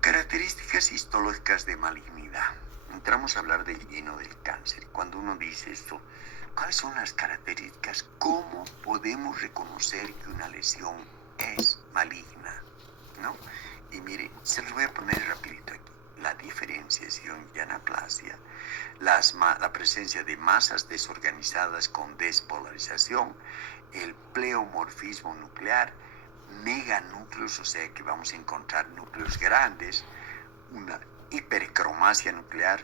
Características histológicas de malignidad. Entramos a hablar del lleno del cáncer. Cuando uno dice esto, ¿cuáles son las características? ¿Cómo podemos reconocer que una lesión es maligna? ¿No? Y mire, se los voy a poner rapidito aquí. la diferenciación y anaplasia, la presencia de masas desorganizadas con despolarización, el pleomorfismo nuclear, meganúcleos, o sea que vamos a encontrar núcleos grandes, una hipercromasia nuclear,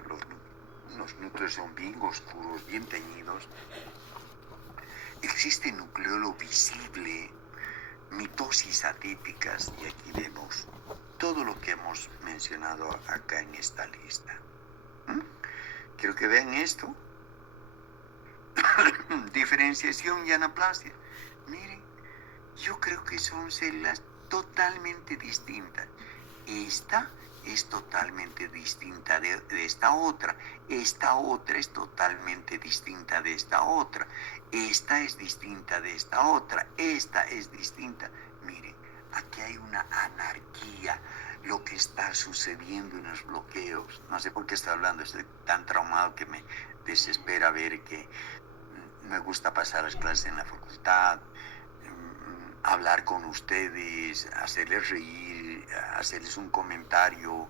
los núcleos son bien oscuros, bien teñidos. Existe nucleolo visible, mitosis atípicas, y aquí vemos todo lo que hemos mencionado acá en esta lista. Quiero que vean esto. Diferenciación y anaplasia. Miren, yo creo que son células totalmente distintas. Esta es totalmente distinta de esta otra. Esta otra es totalmente distinta de esta otra. Esta es distinta de esta otra. Esta es distinta. Miren, aquí hay una anarquía. Lo que está sucediendo en los bloqueos. No sé por qué estoy hablando. Estoy tan traumado que me desespera ver que me gusta pasar las clases en la facultad, hablar con ustedes, hacerles reír, hacerles un comentario,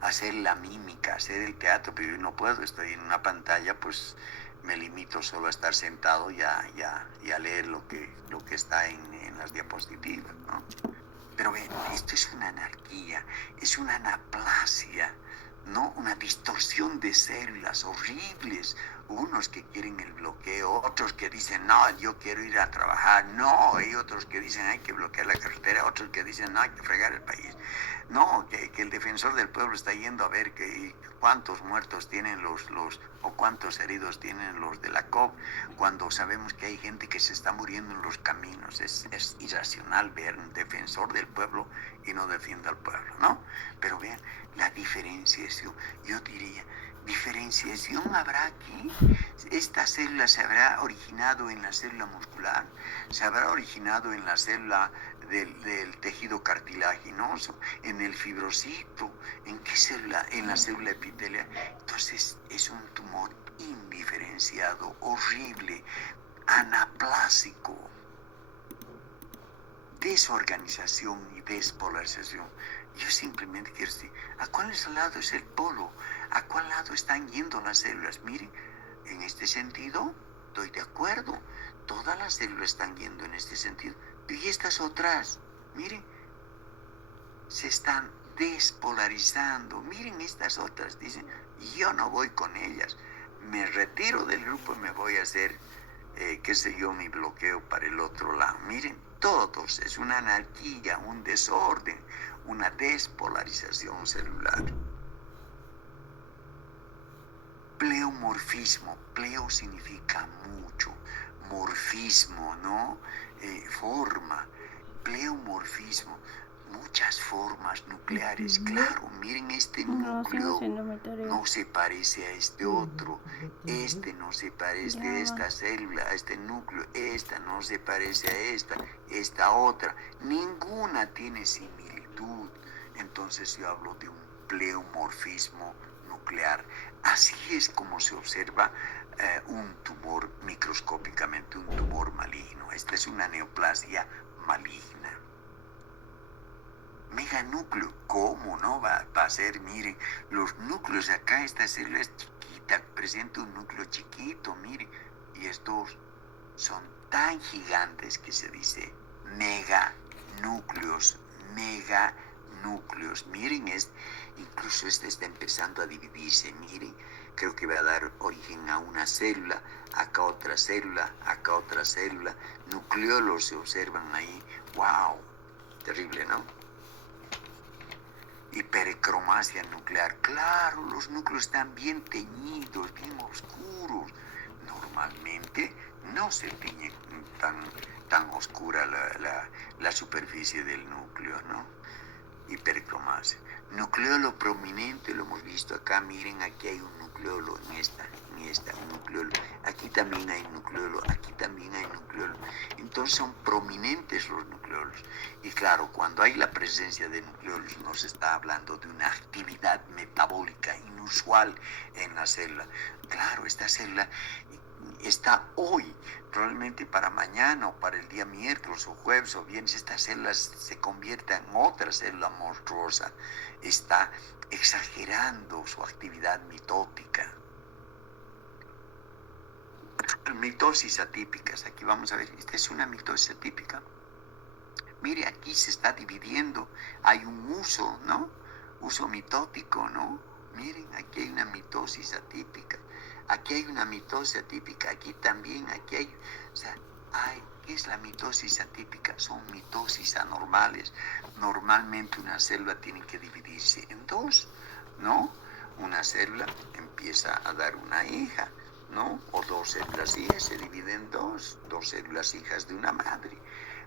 hacer la mímica, hacer el teatro, pero yo no puedo, estoy en una pantalla, pues me limito solo a estar sentado y a leer lo que está en las diapositivas, ¿no? Pero ven, esto es una anarquía, es una anaplasia, ¿no? Una distorsión de células horribles. Unos que quieren el bloqueo, otros que dicen, no, yo quiero ir a trabajar, no, hay otros que dicen, hay que bloquear la carretera, otros que dicen, no, hay que fregar el país. No, que el defensor del pueblo está yendo a ver cuántos muertos tienen o cuántos heridos tienen los de la COP, cuando sabemos que hay gente que se está muriendo en los caminos. Es irracional ver un defensor del pueblo y no defiende al pueblo, ¿no? Pero vean, la diferenciación, yo diría, ¿diferenciación habrá aquí? Esta célula se habrá originado en la célula muscular, se habrá originado en la célula del tejido cartilaginoso, en el fibrocito. ¿En qué célula? En la célula epitelial. Entonces es un tumor indiferenciado, horrible, anaplásico, desorganización y despolarización. Yo simplemente quiero decir, ¿a cuál lado es el polo? ¿A cuál lado están yendo las células? Miren, en este sentido, estoy de acuerdo. Todas las células están yendo en este sentido. Y estas otras, miren, se están despolarizando. Miren estas otras, dicen, yo no voy con ellas. Me retiro del grupo y me voy a hacer, qué sé yo, mi bloqueo para el otro lado. Miren, todos, es una anarquía, un desorden, una despolarización celular. Pleomorfismo, pleo significa mucho, morfismo, ¿no? Forma, pleomorfismo, muchas formas nucleares. Claro, miren, este núcleo no se parece a este otro, este no se parece a esta célula, a este núcleo, esta no se parece a esta otra, ninguna tiene similitud. Entonces yo hablo de un pleomorfismo nuclear. Así es como se observa un tumor microscópicamente, un tumor maligno. Esta es una neoplasia maligna. Meganúcleo, ¿cómo no va a ser? Miren, los núcleos acá, esta célula es chiquita, presenta un núcleo chiquito, miren, y estos son tan gigantes que se dice meganúcleos. Miren, incluso este está empezando a dividirse, miren, creo que va a dar origen a una célula, acá otra célula, acá otra célula, nucleolos se observan ahí, wow, terrible, ¿no? Hipercromasia nuclear, claro, los núcleos están bien teñidos, bien oscuros, normalmente no se tiñe tan oscura la superficie del núcleo, ¿no? Hipercromasia. Nucleolo prominente, lo hemos visto acá, miren, aquí hay un nucleolo en esta, un nucleolo. Aquí también hay nucleolo, aquí también hay nucleolo. Entonces son prominentes los nucleolos. Y claro, cuando hay la presencia de nucleolos, nos está hablando de una actividad metabólica inusual en la célula. Claro, esta célula está hoy, probablemente para mañana o para el día miércoles o jueves o viernes, estas células se conviertan en otra célula monstruosa. Está exagerando su actividad mitótica. Mitosis atípicas, aquí vamos a ver, esta es una mitosis atípica. Mire, aquí se está dividiendo, hay un uso, ¿no? Uso mitótico, ¿no? Miren, aquí hay una mitosis atípica, aquí hay una mitosis atípica, aquí también, aquí hay, o sea, ¿qué es la mitosis atípica? Son mitosis anormales. Normalmente una célula tiene que dividirse en dos, ¿no? Una célula empieza a dar una hija, ¿no? O dos células hijas se dividen en dos células hijas de una madre.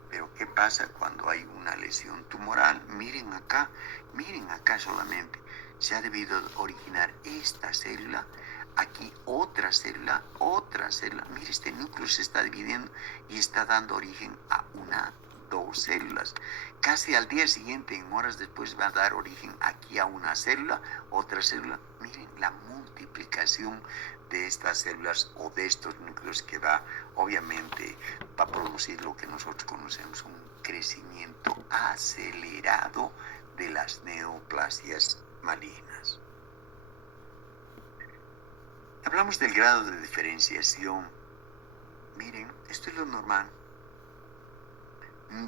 Pero ¿qué pasa cuando hay una lesión tumoral? Miren acá solamente. Se ha debido originar esta célula, aquí otra célula. Mire, este núcleo se está dividiendo y está dando origen a dos células. Casi al día siguiente, en horas después, va a dar origen aquí a una célula, otra célula. Miren la multiplicación de estas células o de estos núcleos que va, obviamente, va a producir lo que nosotros conocemos, un crecimiento acelerado de las neoplasias malignas. Hablamos del grado de diferenciación. Miren, esto es lo normal.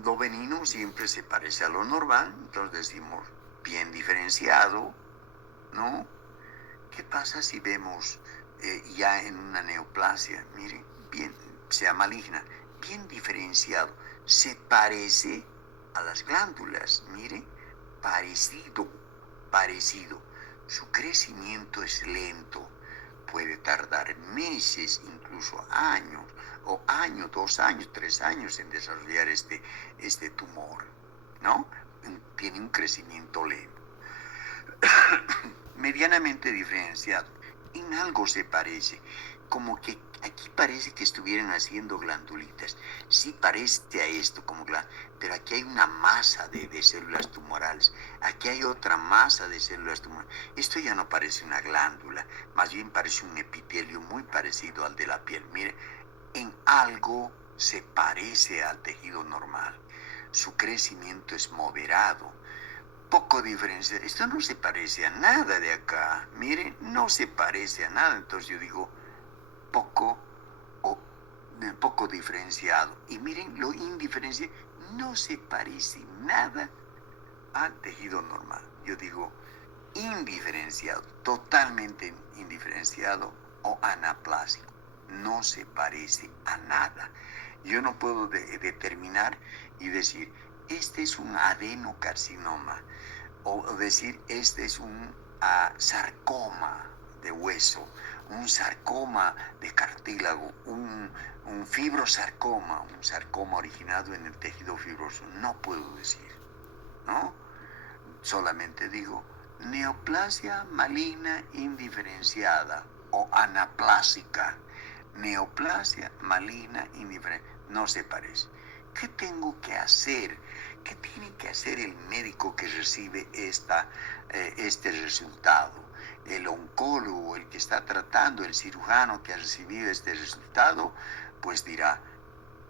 Lo benigno siempre se parece a lo normal, entonces decimos bien diferenciado, ¿no? ¿Qué pasa si vemos ya en una neoplasia? Miren, bien, sea maligna, bien diferenciado, se parece a las glándulas, miren, parecido. Su crecimiento es lento, puede tardar meses, incluso años, o 2 años, 3 años en desarrollar este tumor, ¿no? Tiene un crecimiento lento. Medianamente diferenciado, en algo se parece, como que aquí parece que estuvieran haciendo glandulitas, sí parece a esto como pero aquí hay una masa de células tumorales, aquí hay otra masa de células tumorales, esto ya no parece una glándula, más bien parece un epitelio muy parecido al de la piel. Mire, en algo se parece al tejido normal, su crecimiento es moderado, poco diferencia. Esto no se parece a nada de acá. Miren, no se parece a nada. Entonces yo digo poco diferenciado. Y miren, lo indiferenciado no se parece nada al tejido normal. Yo digo indiferenciado, totalmente indiferenciado o anaplásico. No se parece a nada. Yo no puedo determinar y decir, este es un adenocarcinoma, o decir, este es un sarcoma de hueso, un sarcoma de cartílago, un fibrosarcoma, un sarcoma originado en el tejido fibroso. No puedo decir, ¿no? Solamente digo neoplasia maligna indiferenciada o anaplásica. Neoplasia maligna indiferenciada. No se parece. ¿Qué tengo que hacer? ¿Qué tiene que hacer el médico que recibe este resultado? El oncólogo, el que está tratando, el cirujano que ha recibido este resultado, pues dirá,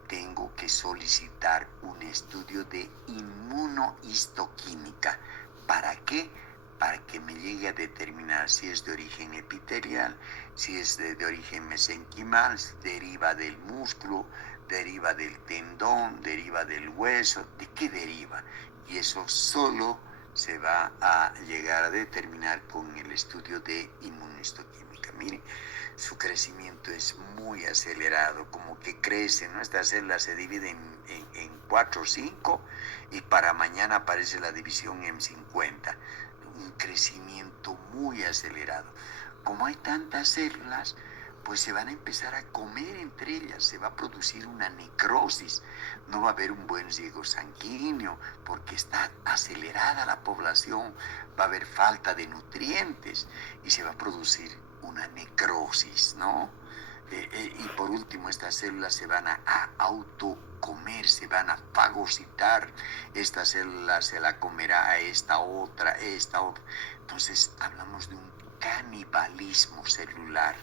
tengo que solicitar un estudio de inmunohistoquímica. ¿Para qué? Para que me llegue a determinar si es de origen epitelial, si es de origen mesenquimal, si deriva del músculo, deriva del tendón, deriva del hueso, ¿de qué deriva? Y eso solo se va a llegar a determinar con el estudio de inmunohistoquímica. Miren, su crecimiento es muy acelerado, como que crecen, ¿no? Estas células se dividen en 4 o 5 y para mañana aparece la división en 50. Un crecimiento muy acelerado. Como hay tantas células, pues se van a empezar a comer entre ellas, se va a producir una necrosis, no va a haber un buen riego sanguíneo porque está acelerada la población, va a haber falta de nutrientes y se va a producir una necrosis, ¿no? Y por último, estas células se van a autocomer, se van a fagocitar. Esta célula se la comerá a esta otra. Entonces hablamos de un canibalismo celular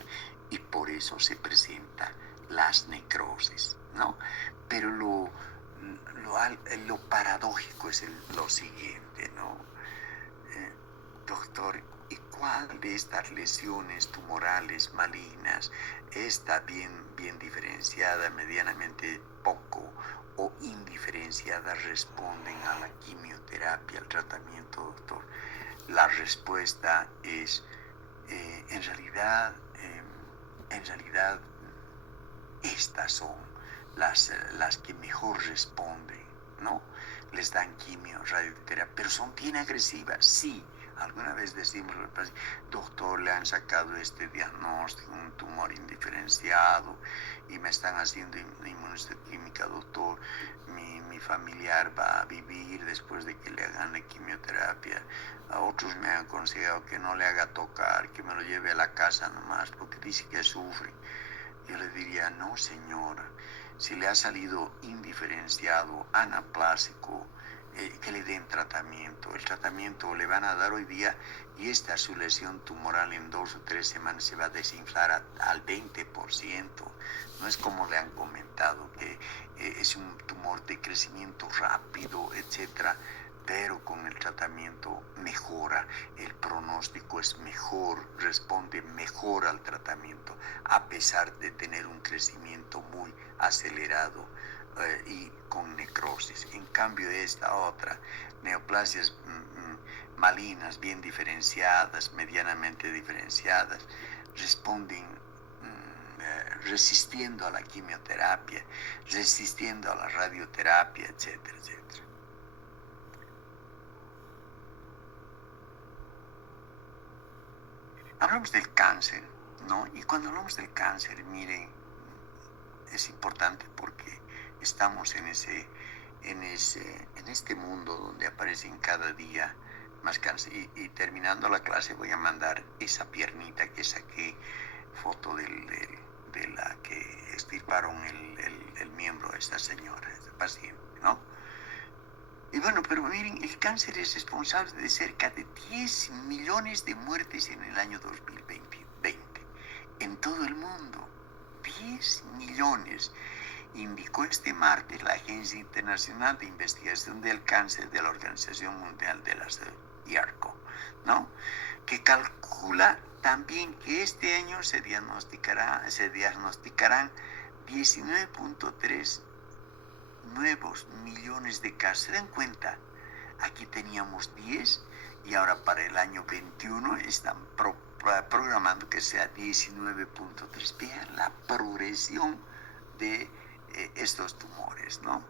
y por eso se presentan las necrosis, ¿no? Pero lo paradójico es lo siguiente, ¿no? Doctor, ¿y cuál de estas lesiones tumorales malignas está bien diferenciada, medianamente poco o indiferenciada, responden a la quimioterapia, al tratamiento, doctor? La respuesta es, en realidad, estas son las que mejor responden, ¿no? Les dan quimio, radioterapia, pero son bien agresivas, sí. Alguna vez decimos, doctor, le han sacado este diagnóstico, un tumor indiferenciado, y me están haciendo inmunohistoquímica, doctor. Mi familiar va a vivir después de que le hagan la quimioterapia. A otros me han aconsejado que no le haga tocar, que me lo lleve a la casa nomás, porque dice que sufre. Yo le diría, no señora, si le ha salido indiferenciado, anaplásico, que le den tratamiento. El tratamiento le van a dar hoy día y su lesión tumoral en 2 o 3 semanas se va a desinflar al 20%. No es como le han comentado, que es un tumor de crecimiento rápido, etcétera. Pero con el tratamiento mejora, el pronóstico es mejor, responde mejor al tratamiento, a pesar de tener un crecimiento muy acelerado y con necrosis. En cambio, esta otra, neoplasias malignas, bien diferenciadas, medianamente diferenciadas, responden resistiendo a la quimioterapia, resistiendo a la radioterapia, etcétera, etcétera. Hablamos del cáncer, ¿no? Y cuando hablamos del cáncer, miren, es importante porque estamos en este mundo donde aparecen cada día más cáncer. Y terminando la clase voy a mandar esa piernita que saqué, foto de la que extirparon el miembro de esta señora, esta paciente, ¿no? Y bueno, pero miren, el cáncer es responsable de cerca de 10 millones de muertes en el año 2020, en todo el mundo. 10 millones, indicó este martes la Agencia Internacional de Investigación del Cáncer de la Organización Mundial de la Salud, IARCO, ¿no? Que calcula también que este año se diagnosticarán 19.3 nuevos millones de casos. ¿Se dan cuenta? Aquí teníamos 10 y ahora para el año 21 están programando que sea 19.3. Vean la progresión de estos tumores, ¿no?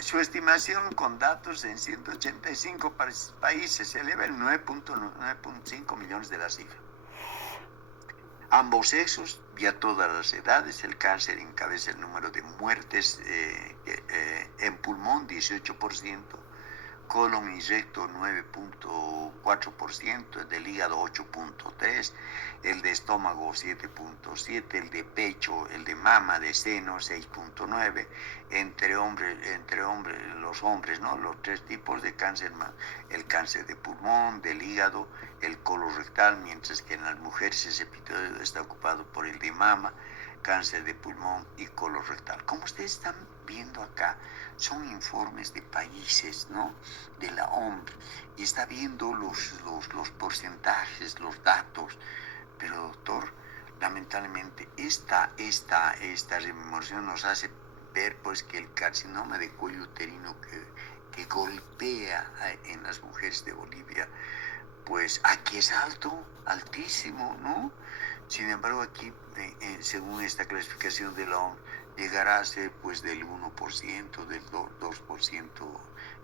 Su estimación con datos en 185 países se eleva en 9.5 millones de la cifra. Ambos sexos y a todas las edades. El cáncer encabeza el número de muertes en pulmón, 18%, colon y recto 9.4%, el del hígado 8.3%, el de estómago 7.7%, el de pecho, el de mama, de seno 6.9%, entre los hombres, ¿no? Los 3 tipos de cáncer, el cáncer de pulmón, del hígado, el colorectal, mientras que en las mujeres ese episodio está ocupado por el de mama, cáncer de pulmón y colorectal. Como ustedes están viendo acá, son informes de países, ¿no? De la OMS, y está viendo los porcentajes, los datos. Pero doctor, lamentablemente esta rememoración nos hace ver pues que el carcinoma de cuello uterino que golpea en las mujeres de Bolivia, pues aquí es altísimo, ¿no? Sin embargo, aquí, según esta clasificación de la OMS, llegará a ser pues del 1%, del 2%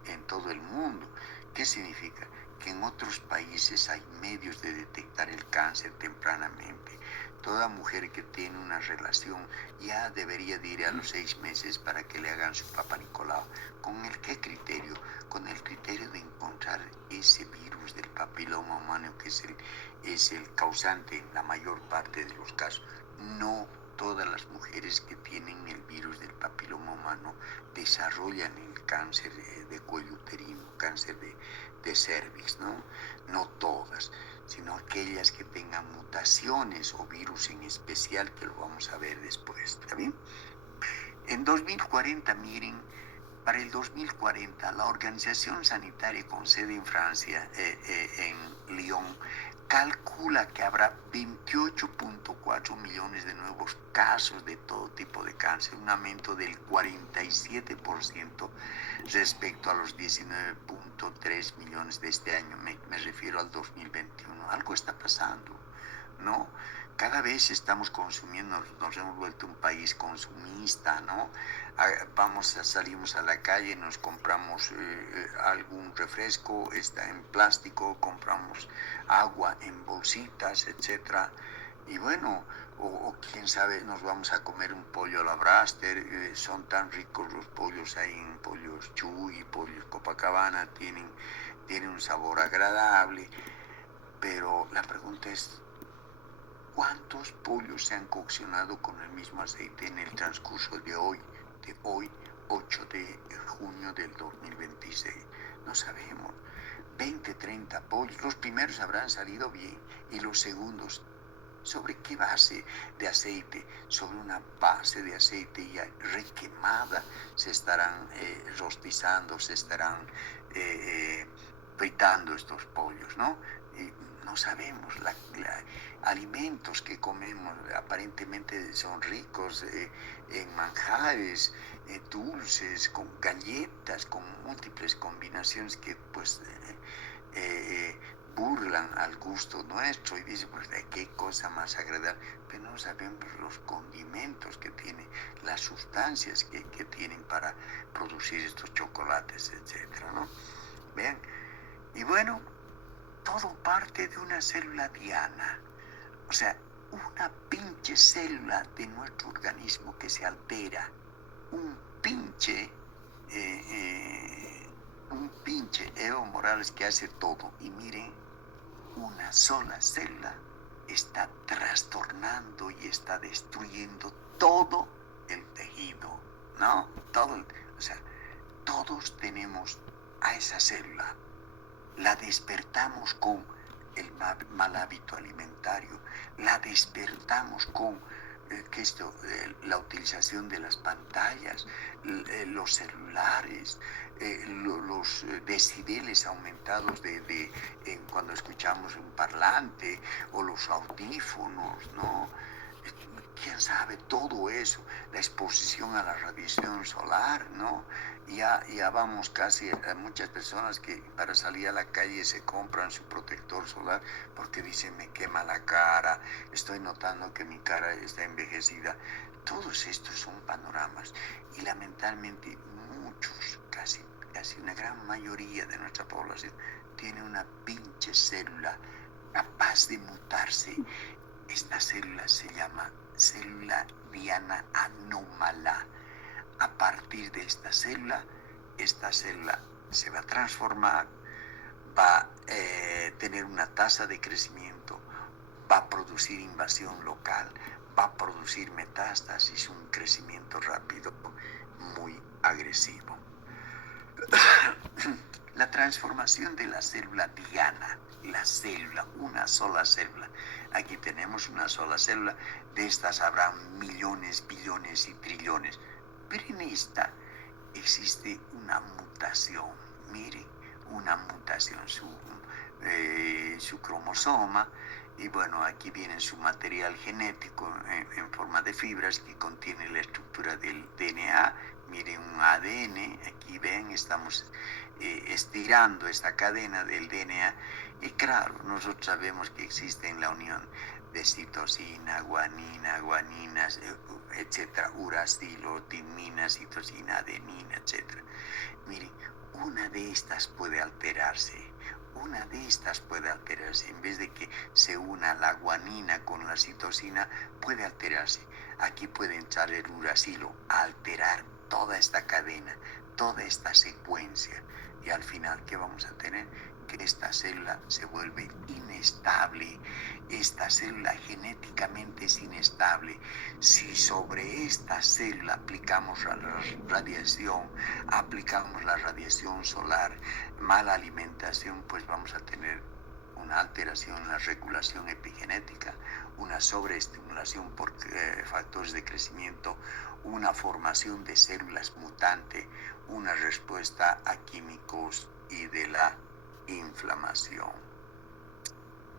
en todo el mundo. ¿Qué significa? Que en otros países hay medios de detectar el cáncer tempranamente. Toda mujer que tiene una relación ya debería de ir a los 6 meses para que le hagan su Papa Nicolau. ¿Con el qué criterio? Con el criterio de encontrar ese virus del papiloma humano que es el causante en la mayor parte de los casos. No todas las mujeres que tienen el virus del papiloma humano desarrollan el cáncer de cuello uterino, cáncer de cervix, ¿no? No todas. sino aquellas que tengan mutaciones o virus en especial, que lo vamos a ver después. ¿Está bien? En 2040, miren, para el 2040, la Organización Sanitaria con sede en Francia, en Lyon, calcula que habrá 28.4 millones de nuevos casos de todo tipo de cáncer, un aumento del 47% respecto a los 19.3 millones de este año. Me refiero al 2021. Algo está pasando, ¿no? Cada vez estamos consumiendo, nos hemos vuelto un país consumista, ¿no? Salimos a la calle, nos compramos algún refresco, está en plástico, compramos agua en bolsitas, etcétera. Y bueno, o quién sabe, nos vamos a comer un pollo a la Braster, son tan ricos los pollos ahí, en pollos Chuy, pollos Copacabana, tienen un sabor agradable, pero la pregunta es, ¿cuántos pollos se han coccionado con el mismo aceite en el transcurso de hoy, 8 de junio del 2026? No sabemos. 20, 30 pollos. Los primeros habrán salido bien y los segundos, ¿sobre qué base de aceite? Sobre una base de aceite ya requemada se estarán rostizando, se estarán fritando estos pollos, ¿no? No sabemos, alimentos que comemos aparentemente son ricos en manjares, dulces, con galletas, con múltiples combinaciones que pues burlan al gusto nuestro y dicen, pues de qué cosa más agradable, pero no sabemos los condimentos que tienen, las sustancias que tienen para producir estos chocolates, etcétera, ¿no? Vean, y bueno, todo parte de una célula diana, o sea, una pinche célula de nuestro organismo que se altera, un pinche Evo Morales que hace todo. Y miren, una sola célula está trastornando y está destruyendo todo el tejido, ¿no? O sea, todos tenemos a esa célula. La despertamos con el mal hábito alimentario, la despertamos con la utilización de las pantallas, los celulares, los decibeles aumentados cuando escuchamos un parlante o los audífonos, ¿no? Quién sabe, todo eso, la exposición a la radiación solar, ¿no? Ya vamos casi a muchas personas que para salir a la calle se compran su protector solar porque dicen me quema la cara, estoy notando que mi cara está envejecida. Todos estos son panoramas y lamentablemente muchos, casi una gran mayoría de nuestra población tiene una pinche célula capaz de mutarse. Esta célula se llama célula diana anómala. A partir de esta célula se va a transformar, va a tener una tasa de crecimiento, va a producir invasión local, va a producir metástasis, un crecimiento rápido, muy agresivo. La transformación de la célula diana, una sola célula. Aquí tenemos una sola célula, de estas habrá millones, billones y trillones. Pero en esta existe una mutación, miren, una mutación, su cromosoma, y bueno, aquí viene su material genético en forma de fibras que contiene la estructura del DNA. Miren, un ADN, aquí ven, estamos estirando esta cadena del DNA, y claro, nosotros sabemos que existe en la unión de citosina, guaninas, etcétera, uracilo, timina, citosina, adenina, etcétera. Miren, una de estas puede alterarse. En vez de que se una la guanina con la citosina, puede alterarse. Aquí puede entrar el uracilo a alterar toda esta cadena, toda esta secuencia. Y al final, ¿qué vamos a tener? Que esta célula se vuelve inestable. Esta célula genéticamente es inestable. Si sobre esta célula aplicamos la radiación solar, mala alimentación, pues vamos a tener una alteración en la regulación epigenética, una sobreestimulación por factores de crecimiento, una formación de células mutante, una respuesta a químicos y de la inflamación.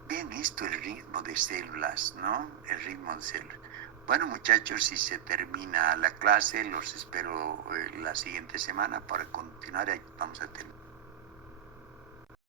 Bien visto el ritmo de células, ¿no? El ritmo de células. Bueno, muchachos, si se termina la clase, los espero la siguiente semana para continuar. Vamos a tener